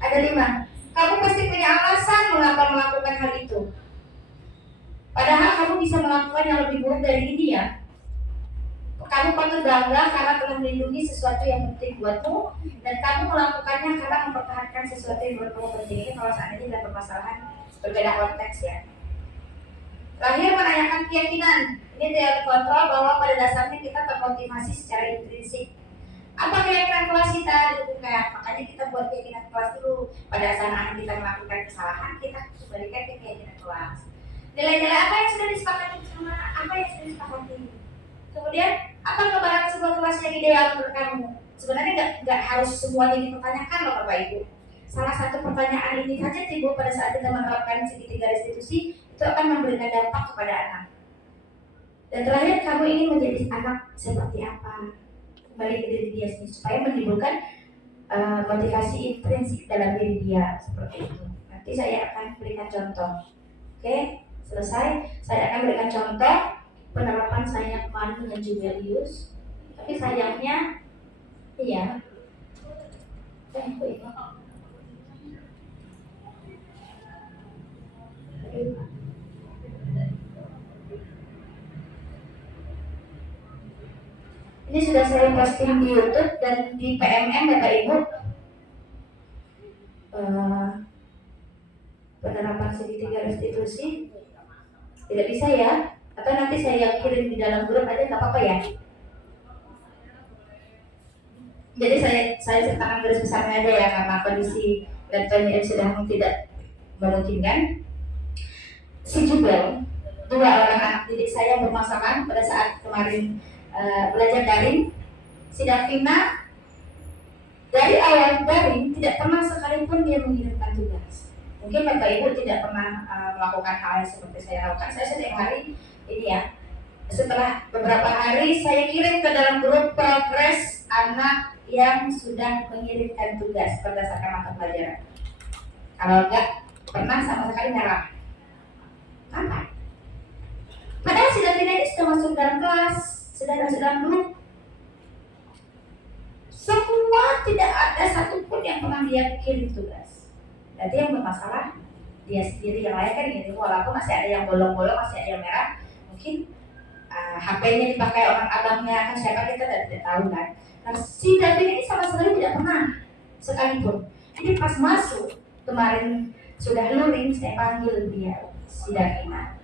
ada 5. Kamu pasti punya alasan mengapa melakukan hal itu. Padahal kamu bisa melakukan yang lebih buruk dari ini ya. Kamu patut bangga karena telah melindungi sesuatu yang penting buatmu, dan kamu melakukannya karena mempertahankan sesuatu yang buat kamu penting. Ini kalau saat ini dalam permasalahan berbeda konteks ya. Terakhir menanyakan keyakinan. Ini teori kontrol bahwa pada dasarnya kita termotivasi secara intrinsik. Apa keyakinan kelas kita ditentukan? Makanya kita buat keyakinan kelas dulu. Pada saat anak kita melakukan kesalahan, kita kembalikan ke keyakinan kelas. Nilai-nilai apa yang sudah disepakati bersama? Apa yang sudah disepakati? Kemudian, apa gambaran sebuah kelas yang ideal menurut kamu? Sebenarnya nggak harus semuanya dipertanyakan loh Bapak Ibu. Salah satu pertanyaan ini saja timbul pada saat kita menerapkan segitiga restitusi, itu akan memberikan dampak kepada anak. Dan terakhir, kamu ingin menjadi anak seperti apa? Kembali ke diri dia sendiri supaya menimbulkan motivasi intrinsik dalam diri dia seperti itu. Nanti saya akan berikan contoh. Oke, selesai. Saya akan berikan contoh penerapan saya kemarin dengan Jubelius. Tapi sayangnya Iya. Aku ini. Ini sudah saya posting di YouTube dan di PMN Bapak Ibu. Penerapan segitiga restitusi tidak bisa ya? Atau nanti saya kirim di dalam grup aja nggak apa-apa ya? Jadi saya sertakan garis besarnya aja ya, karena kondisi laptopnya sedang tidak memungkinkan. Si Jubel, 2 orang anak didik saya bermasalah pada saat kemarin belajar daring. Si Davina dari awal daring tidak pernah sekalipun dia mengirimkan tugas. Mungkin Bapak Ibu tidak pernah melakukan hal seperti saya lakukan. Saya setiap hari ini ya, setelah beberapa hari saya kirim ke dalam grup progres anak yang sudah mengirimkan tugas berdasarkan mata pelajaran. Kalau enggak pernah sama sekali merah. Kenapa? Padahal si Davina ini sudah masuk dalam kelas, sudah masuk dalam grup. Semua tidak ada satupun yang pernah dia kirim tugas. Berarti yang bermasalah dia sendiri, yang lain kan gitu. Walaupun masih ada yang bolong-bolong, masih ada yang merah, mungkin HP-nya dipakai orang abangnya kan siapa kita tidak tahu kan. Nah si David ini sama sekali tidak pernah sekalipun. Jadi pas masuk kemarin sudah luring, saya panggil dia si Davina.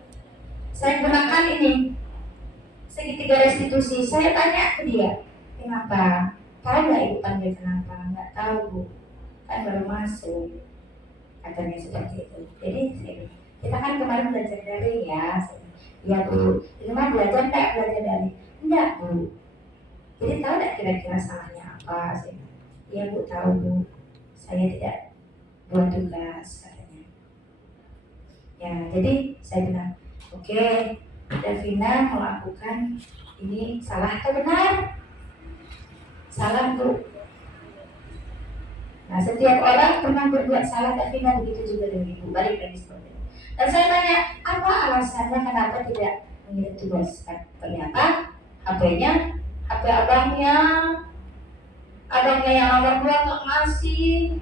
Saya gunakan ini segitiga restitusi. Saya tanya ke dia, kenapa? Tahu nggak Ibu panggil kenapa? Nggak tahu Bu, kan baru masuk, katanya seperti itu. Jadi kita kan kemarin belajar daring ya. Ya Bu, gimana belajar nggak belajar daring? Enggak Bu. Jadi tahu nggak kira-kira salahnya apa? Iya Bu, tahu Bu. Saya tidak buat tugas katanya. Ya, jadi saya bilang, oke, Davina melakukan ini salah atau benar? Salah Bu. Nah setiap orang pernah berbuat salah, Davina begitu juga dengan Ibu, balik lagi seperti itu. Dan saya tanya, apa alasannya kenapa tidak mengirim tugas? Ternyata HP-nya, HP abangnya yang nomor 2 nggak ngasih.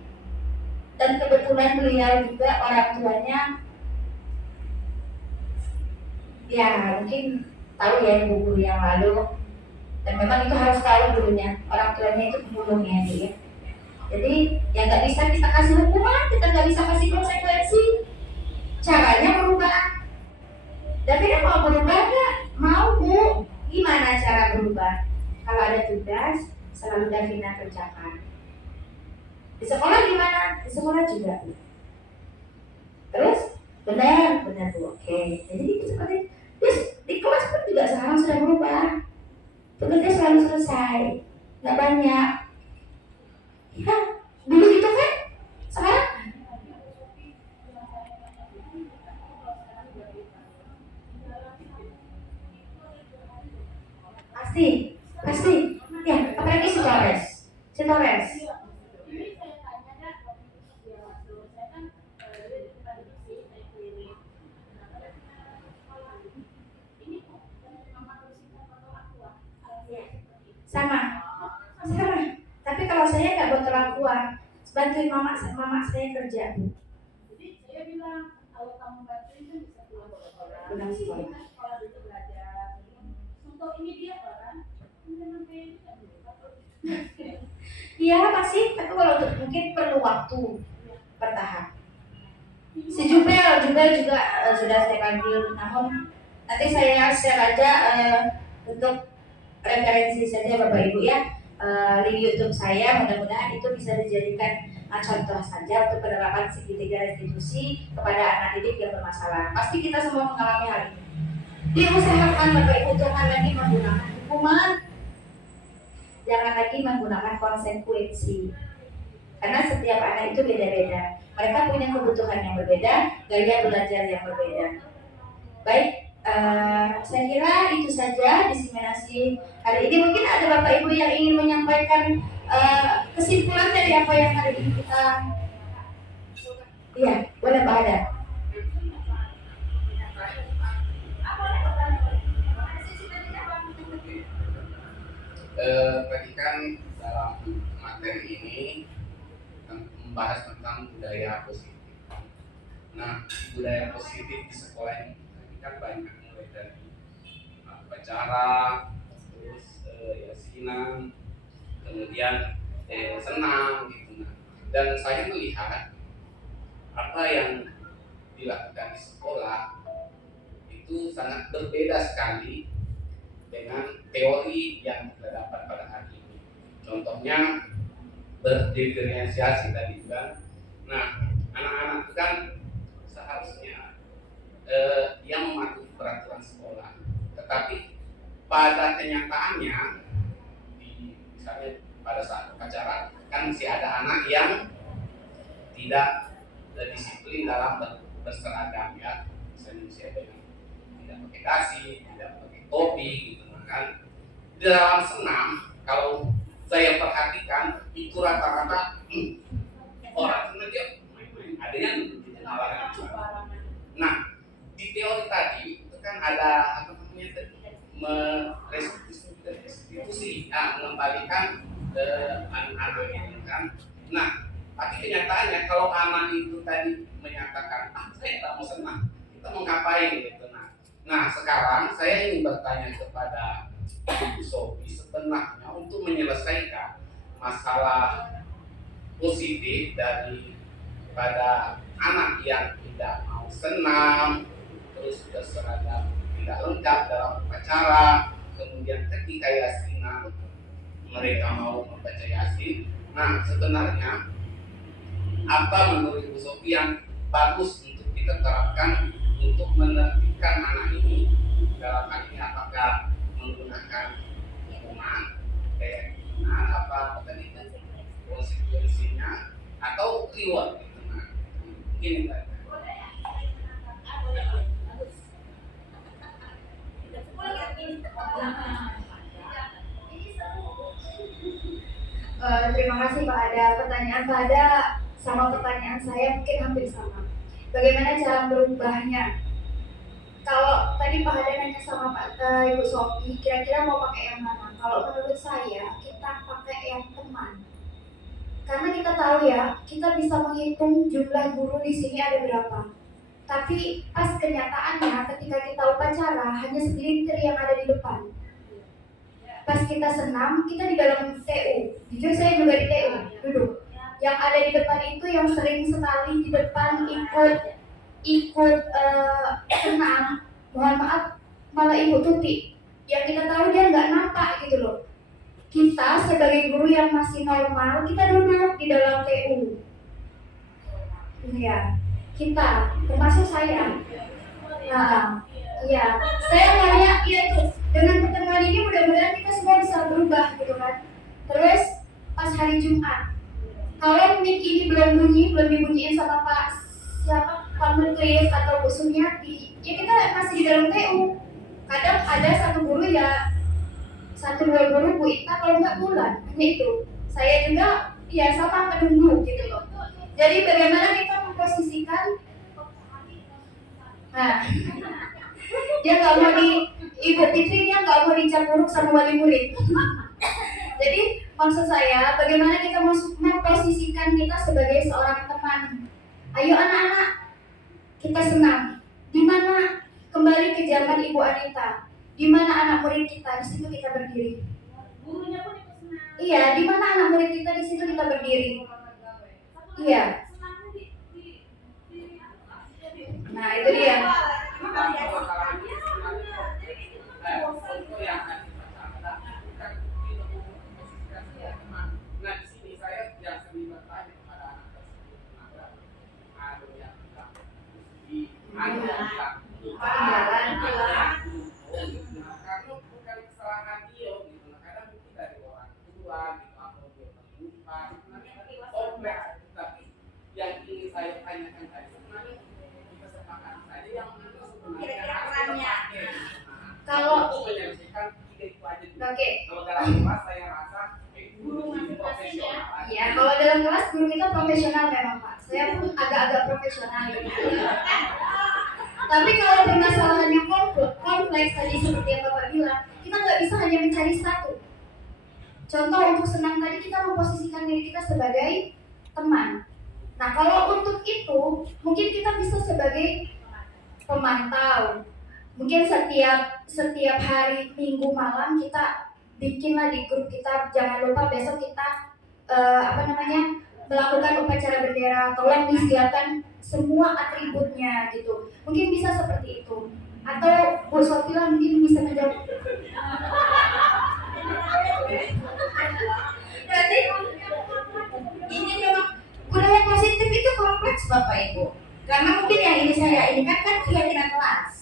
Dan kebetulan beliau juga orang tuanya, ya mungkin tahu ya ibu guru yang lalu. Dan memang itu harus tahu dulunya, orang tuanya itu pemulungnya dia. Jadi ya nggak bisa kita kasih hukuman, kita nggak bisa kasih konsekuensi. Caranya berubah. Davina mau berubah nggak? Mau Bu. Gimana cara berubah? Kalau ada tugas, selalu Davina kerjakan. Di sekolah gimana? Di sekolah juga. Terus benar Bu. Oke. Jadi seperti di kelas pun juga sekarang sudah berubah. Tugasnya selalu selesai, nggak banyak. Ya, dulu gitu kan? Sekarang pasti. Ya, apalagi si Torres. Sama. Tapi kalau saya nggak buat kelakuan, bantuin mama saya kerja. Jadi saya bilang, kalau kamu bantuin kan bisa pulang sekolah. Sekolah itu belajar. Untuk ini dia orang, jangan kayak itu kan. Iya masih, tapi kalau untuk mungkin perlu waktu bertahap. Si Jubel juga sudah saya panggil, namun nanti saya share aja untuk referensi saja Bapak Ibu ya, link YouTube saya, mudah-mudahan itu bisa dijadikan contoh saja untuk penerapan segitiga restitusi kepada anak didik yang bermasalah. Pasti kita semua mengalami hal ini. Diusahakan Bapak Ibu jangan lagi menggunakan hukuman, jangan lagi menggunakan konsekuensi, karena setiap anak itu beda-beda. Mereka punya kebutuhan yang berbeda, gaya belajar yang berbeda. Baik. Saya kira itu saja diseminasi hari ini. Mungkin ada Bapak Ibu yang ingin menyampaikan kesimpulan dari apa yang hari ini kita. Iya, boleh Pak Ada. Tadi kan dalam membahas tentang budaya positif. Nah, budaya positif di sekolah ini kan banyak, mulai dari upacara, terus yasinan, kemudian senam gitu. Nah, dan saya melihat apa yang dilakukan di sekolah itu sangat berbeda sekali dengan teori yang kita dapat pada hari ini. Contohnya berdiferensiasi tadi kan. Nah, anak-anak itu kan seharusnya dia mematuhi peraturan sekolah, tetapi pada kenyataannya misalnya pada saat upacara kan masih ada anak yang tidak disiplin dalam berseragam ya, misalnya dengan tidak pakai dasi, tidak pakai topi gitu kan. Di dalam senam kalau saya perhatikan itu rata-rata orang senang dia main-main, ada yang malah. Nah, di teori tadi itu kan ada apa namanya restitusi, mengembalikan anak-anak ini kan. Nah, tapi kenyataannya kalau anak itu tadi menyatakan saya tak mau senang, kita mau ngapain gitu. Nah sekarang saya ingin bertanya kepada Ibu Sophie, sebenarnya untuk menyelesaikan masalah positif daripada anak yang tidak mau senam, terus berseragam tidak lengkap dalam upacara, kemudian ketika yasinan mereka mau membaca yasin. Nah sebenarnya apa menurut Ibu Sophie yang bagus untuk kita terapkan untuk menertibkan anak ini? Dalam hal ini apakah menggunakan hukuman kayak apa tadi konsekuensinya atau reward gitu. Nah, ini tadi. Terima kasih Pak Ada. Pertanyaan Pak Ada sama pertanyaan saya mungkin hampir sama. Bagaimana cara berubahnya? Kalau tadi Pak Ada nanya sama Ibu Sophie, kira-kira mau pakai yang mana? Kalau menurut saya, kita pakai yang teman. Karena kita tahu ya, kita bisa menghitung jumlah guru di sini ada berapa. Tapi pas kenyataannya, ketika kita upacara, hanya segelintir yang ada di depan. Pas kita senam, kita di dalam TU. Jujur saya juga di TU, duduk. Yang ada di depan itu yang sering sekali di depan ikut senam, mohon maaf, malah Ibu Tuti. Yang kita tahu dia nggak nampak gitu loh. Kita sebagai guru yang masih normal, kita duduk di dalam TU. Ya, kita, termasuk saya. Nah, iya, saya nanya, ya itu dengan pertemuan ini mudah-mudahan kita semua bisa berubah gitu kan. Terus pas hari Jumat, kalau mic ini belum dibunyiin sama Pak Menteri atau Bu Sumiati, ya kita masih di dalam TU. Kadang ada satu guru ya, 1-2 guru Bu Ita kalau nggak bulan, hanya itu. Saya juga ya sama menunggu gitu loh. Jadi bagaimana kita memposisikan, nah, dia nggak mau Ibu Fitri dia nggak mau dicap buruk sama wali murid. Jadi maksud saya bagaimana kita memposisikan kita sebagai seorang teman. Ayo anak-anak, kita senam. Di mana kembali ke zaman Ibu Anita? Di mana anak murid kita? Di situ kita berdiri. Gurunya pun ikut senam. Iya, di mana anak murid kita? Di situ kita berdiri. Iya. Nah itu dia. Nah di sini saya yang sering bertanya kepada anak tersebut, ada yang bilang karena bukan kesalahan dia gitu. Kadang mungkin dari orang tua gitu atau dia lupa kompleks. Tapi yang ingin saya tanyakan tadi sebenarnya kita sepakati saja yang Kira-kira perannya. Kalau menyelesaikan tiga itu aja. Oke. Kalau dalam kelas saya rasa guru profesional. Iya, kalau dalam kelas guru kita profesional memang Pak. Saya pun agak-agak profesional gitu. Tapi kalau permasalahannya kompleks tadi seperti yang Bapak bilang, kita nggak bisa hanya mencari satu. Contoh untuk senam tadi kita memposisikan diri kita sebagai teman. Nah, kalau untuk itu mungkin kita bisa sebagai pemantau. Mungkin setiap hari Minggu malam kita bikinlah di grup kita, jangan lupa besok kita melakukan upacara bendera, tolong disiapkan semua atributnya gitu. Mungkin bisa seperti itu. Atau Bu Sofila mungkin bisa menjawab. Berarti ini memang budaya positif itu kompleks Bapak Ibu. Karena mungkin yang ini saya ini kan keyakinan kelas.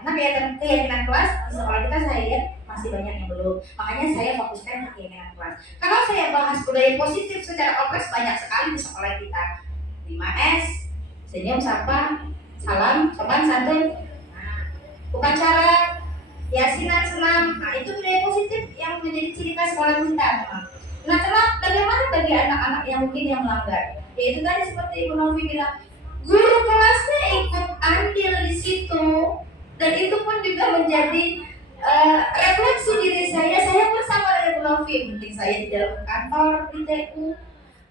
Karena keyakinan kelas di sekolah kita saya lihat masih banyak yang belum. Makanya saya fokuskan ke keyakinan kelas. Kalau saya bahas budaya positif secara kompleks banyak sekali di sekolah kita. 5S, senyum, sapa, salam, sopan, santun, upacara, yasinan, senam. Nah, itu budaya positif yang menjadi ciri khas sekolah kita. Nah, bagaimana bagi anak-anak yang mungkin yang melanggar? Yaitu tadi seperti Ibu Novi bilang, guru kelasnya ikut andil di situ, dan itu pun juga menjadi refleksi diri saya. Saya pun sama dengan Ibu Novi, mungkin saya di dalam kantor di TU,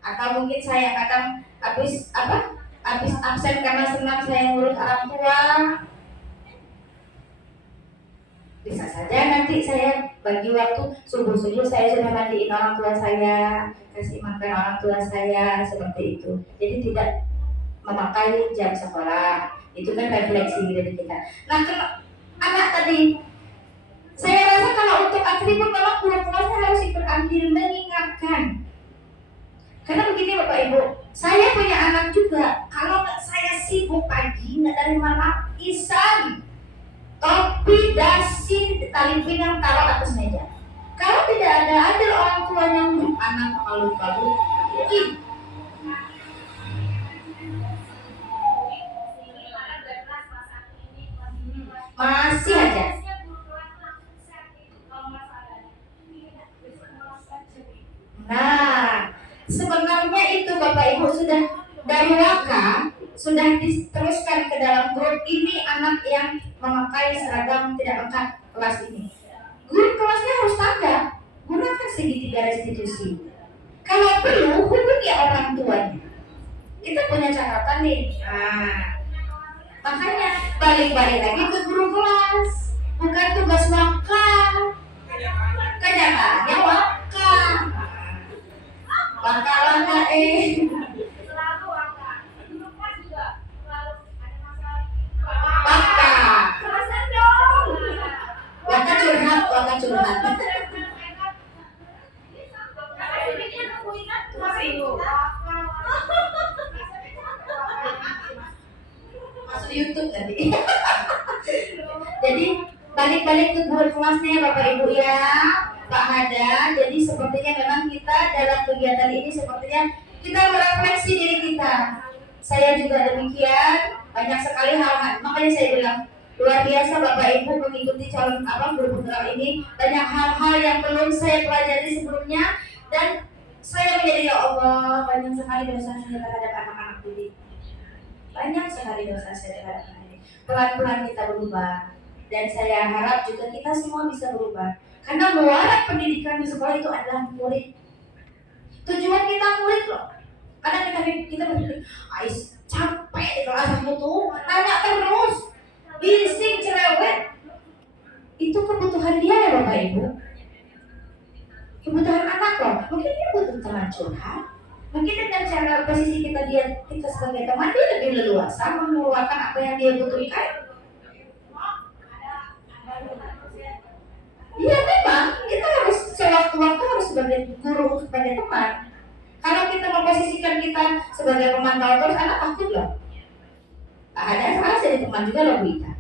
atau mungkin saya kadang habis absen karena senang saya ngurus orang tua. Bisa saja nanti saya bagi waktu subuh-subuh saya sudah mandiin orang tua saya, kasih makan orang tua saya, seperti itu. Jadi tidak memakai jam sekolah. Itu kan refleksi dari kita. Nah, kalau anak tadi, saya rasa kalau untuk atribut memang guru kelasnya harus ikut andil mengingatkan. Karena begini Bapak Ibu, saya punya anak juga. Kalau saya sibuk pagi, nggak dari mana isan, topi, dasi, tali pinggang taruh atas meja. Kalau tidak ada orang tuanya untuk anak malu-malu, masih aja. Nah, sebenarnya itu Bapak Ibu sudah dari Waka sudah diteruskan ke dalam grup ini anak yang memakai seragam tidak lengkap kelas ini. Guru kelasnya harus tanggap, gunakan segitiga restitusi. Kalau perlu hubungi orang tuanya. Kita punya catatan nih. Nah, makanya balik-balik lagi ke guru kelas, bukan tugas Waka. Kenyataannya Waka. Waka Waka curhat. Masuk YouTube tadi. Jadi balik-balik ke guru kelasnya Bapak Ibu ya, Pak Hada. Jadi sepertinya memang kita dalam kegiatan ini sepertinya kita merefleksi diri kita. Saya juga demikian, banyak sekali hal-hal. Makanya saya bilang luar biasa Bapak Ibu mengikuti calon guru putra ini. Banyak hal-hal yang belum saya pelajari sebelumnya, dan saya menjadi ya Allah, banyak sekali dosa saya terhadap anak-anak didik. Banyak sekali dosa saya terhadap anak didik. Pelan-pelan kita berubah, dan saya harap juga kita semua bisa berubah. Karena muara pendidikan di sekolah itu adalah murid. Tujuan kita murid loh. Karena kita berpikir, Ais capek di kelas aku tuh, nanya terus, bising, cerewet. Itu kebutuhan dia ya Bapak Ibu. Kebutuhan anak loh. Mungkin dia butuh teman curhat. Mungkin dengan cara posisi kita sebagai teman, dia lebih leluasa mengeluarkan apa yang dia butuhkan. Iya memang, kita harus sewaktu-waktu harus sebagai guru, sebagai teman. Kalau kita memposisikan kita sebagai pemantau terus, anak takut loh. Ada salah jadi teman juga loh kita.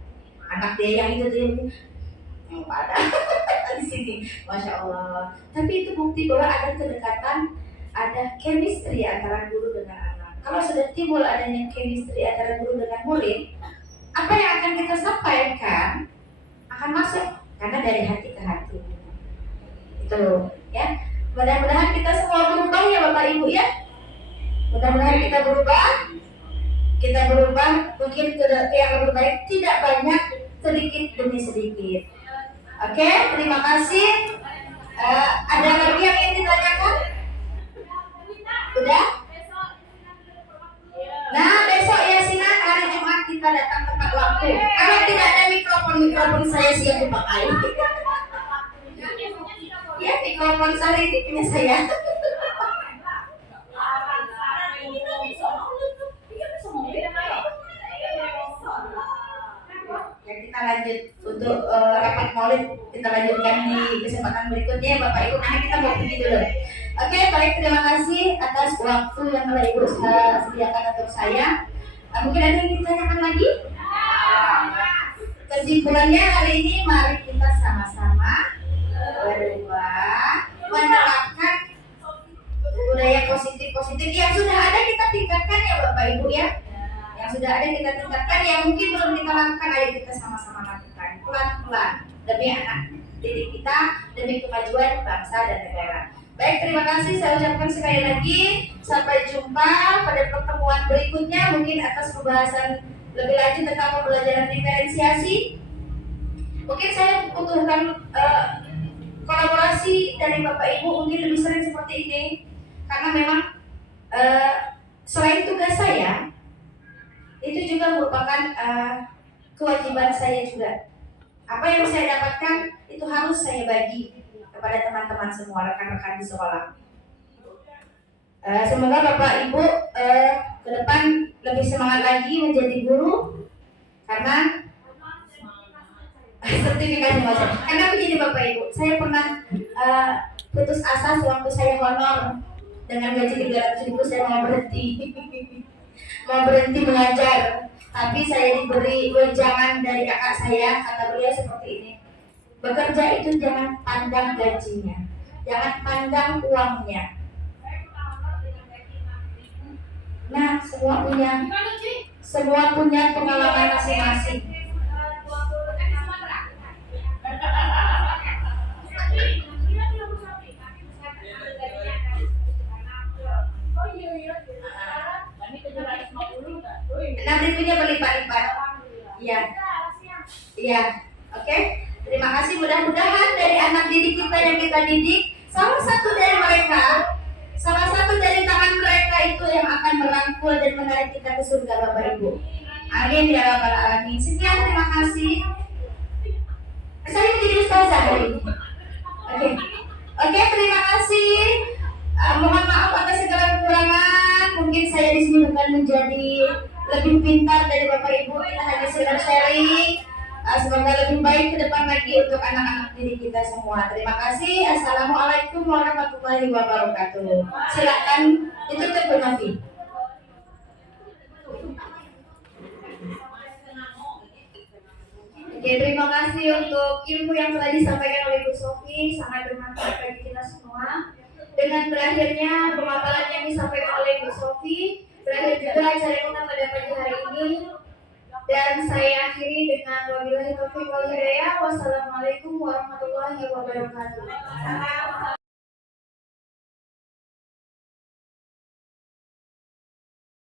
Anak dia yang itu yang pada di sini, masya Allah. Tapi itu bukti bahwa ada kedekatan, ada chemistry antara guru dengan anak. Kalau sudah timbul adanya chemistry antara guru dengan murid, apa yang akan kita sampaikan akan masuk karena dari hati ke hati. Itu ya. Mudah-mudahan kita semua berubah ya Bapak Ibu ya. Mudah-mudahan kita berubah. Kita berubah mungkin ke yang lebih baik, tidak banyak, sedikit demi sedikit. Oke, terima kasih. Ada lagi yang ingin ditanyakan? Udah? kita datang tepat waktu. Karena tidak ada mikrofon saya siap dipakai. Ya, mikrofon saya ini punya saya. Ya, kita lanjut untuk rapat maulid, kita lanjutkan di kesempatan berikutnya ya Bapak Ibu, karena kita mau pergi dulu. Oke, baik, terima kasih atas waktu yang telah Ibu sediakan untuk saya. Mungkin ada yang ditanyakan lagi? Kesimpulannya hari ini mari kita sama-sama berubah, menerapkan budaya positif yang sudah ada kita tingkatkan ya Bapak Ibu ya. Yang sudah ada kita tingkatkan, yang mungkin belum kita lakukan, ayo kita sama-sama lakukan pelan-pelan demi anak didik kita, demi kemajuan bangsa dan negara. Baik, terima kasih saya ucapkan sekali lagi. Sampai jumpa pada pertemuan berikutnya, mungkin atas pembahasan lebih lanjut tentang pembelajaran diferensiasi. Mungkin saya membutuhkan kolaborasi dari Bapak Ibu mungkin lebih sering seperti ini, karena memang selain tugas saya, itu juga merupakan kewajiban saya juga. Apa yang saya dapatkan itu harus saya bagi kepada teman-teman semua, rekan-rekan di sekolah. Semoga Bapak Ibu ke depan lebih semangat lagi menjadi guru, karena sertifikasi macam. Karena begini Bapak Ibu, saya pernah putus asa sewaktu saya honor dengan gaji 300.000, saya mau berhenti mengajar, tapi saya diberi wejangan dari kakak saya, kata beliau seperti ini: bekerja itu jangan pandang gajinya, jangan pandang uangnya. Nah, semua punya pengalaman masing-masing. Nah, ribunya berlipat-lipat. Iya. Iya. Oke. Terima kasih. Mudah-mudahan dari anak didik kita yang kita didik, salah satu dari tangan mereka itu yang akan merangkul dan menarik kita ke surga Bapak Ibu. Amin ya rabbal alamin. Sekian, terima kasih. Saya menjadi ustazah hari ini. Oke, terima kasih. Mohon maaf atas segala kekurangan. Mungkin saya di sini bukan menjadi lebih pintar dari Bapak Ibu, kita hanya sekedar sharing. Semoga lebih baik ke depan lagi untuk anak-anak didik kita semua. Terima kasih. Assalamualaikum warahmatullahi wabarakatuh. Silakan ditutup Bu Novi. Oke, terima kasih untuk ilmu yang telah disampaikan oleh Bu Sofi, sangat bermanfaat bagi kita semua. Dengan berakhirnya pemaparan yang disampaikan oleh Bu Sofi, berakhir juga acara kita pada pagi hari ini. Dan saya akhiri dengan wabillahi taufiq wal hidayah. Wassalamualaikum warahmatullahi wabarakatuh.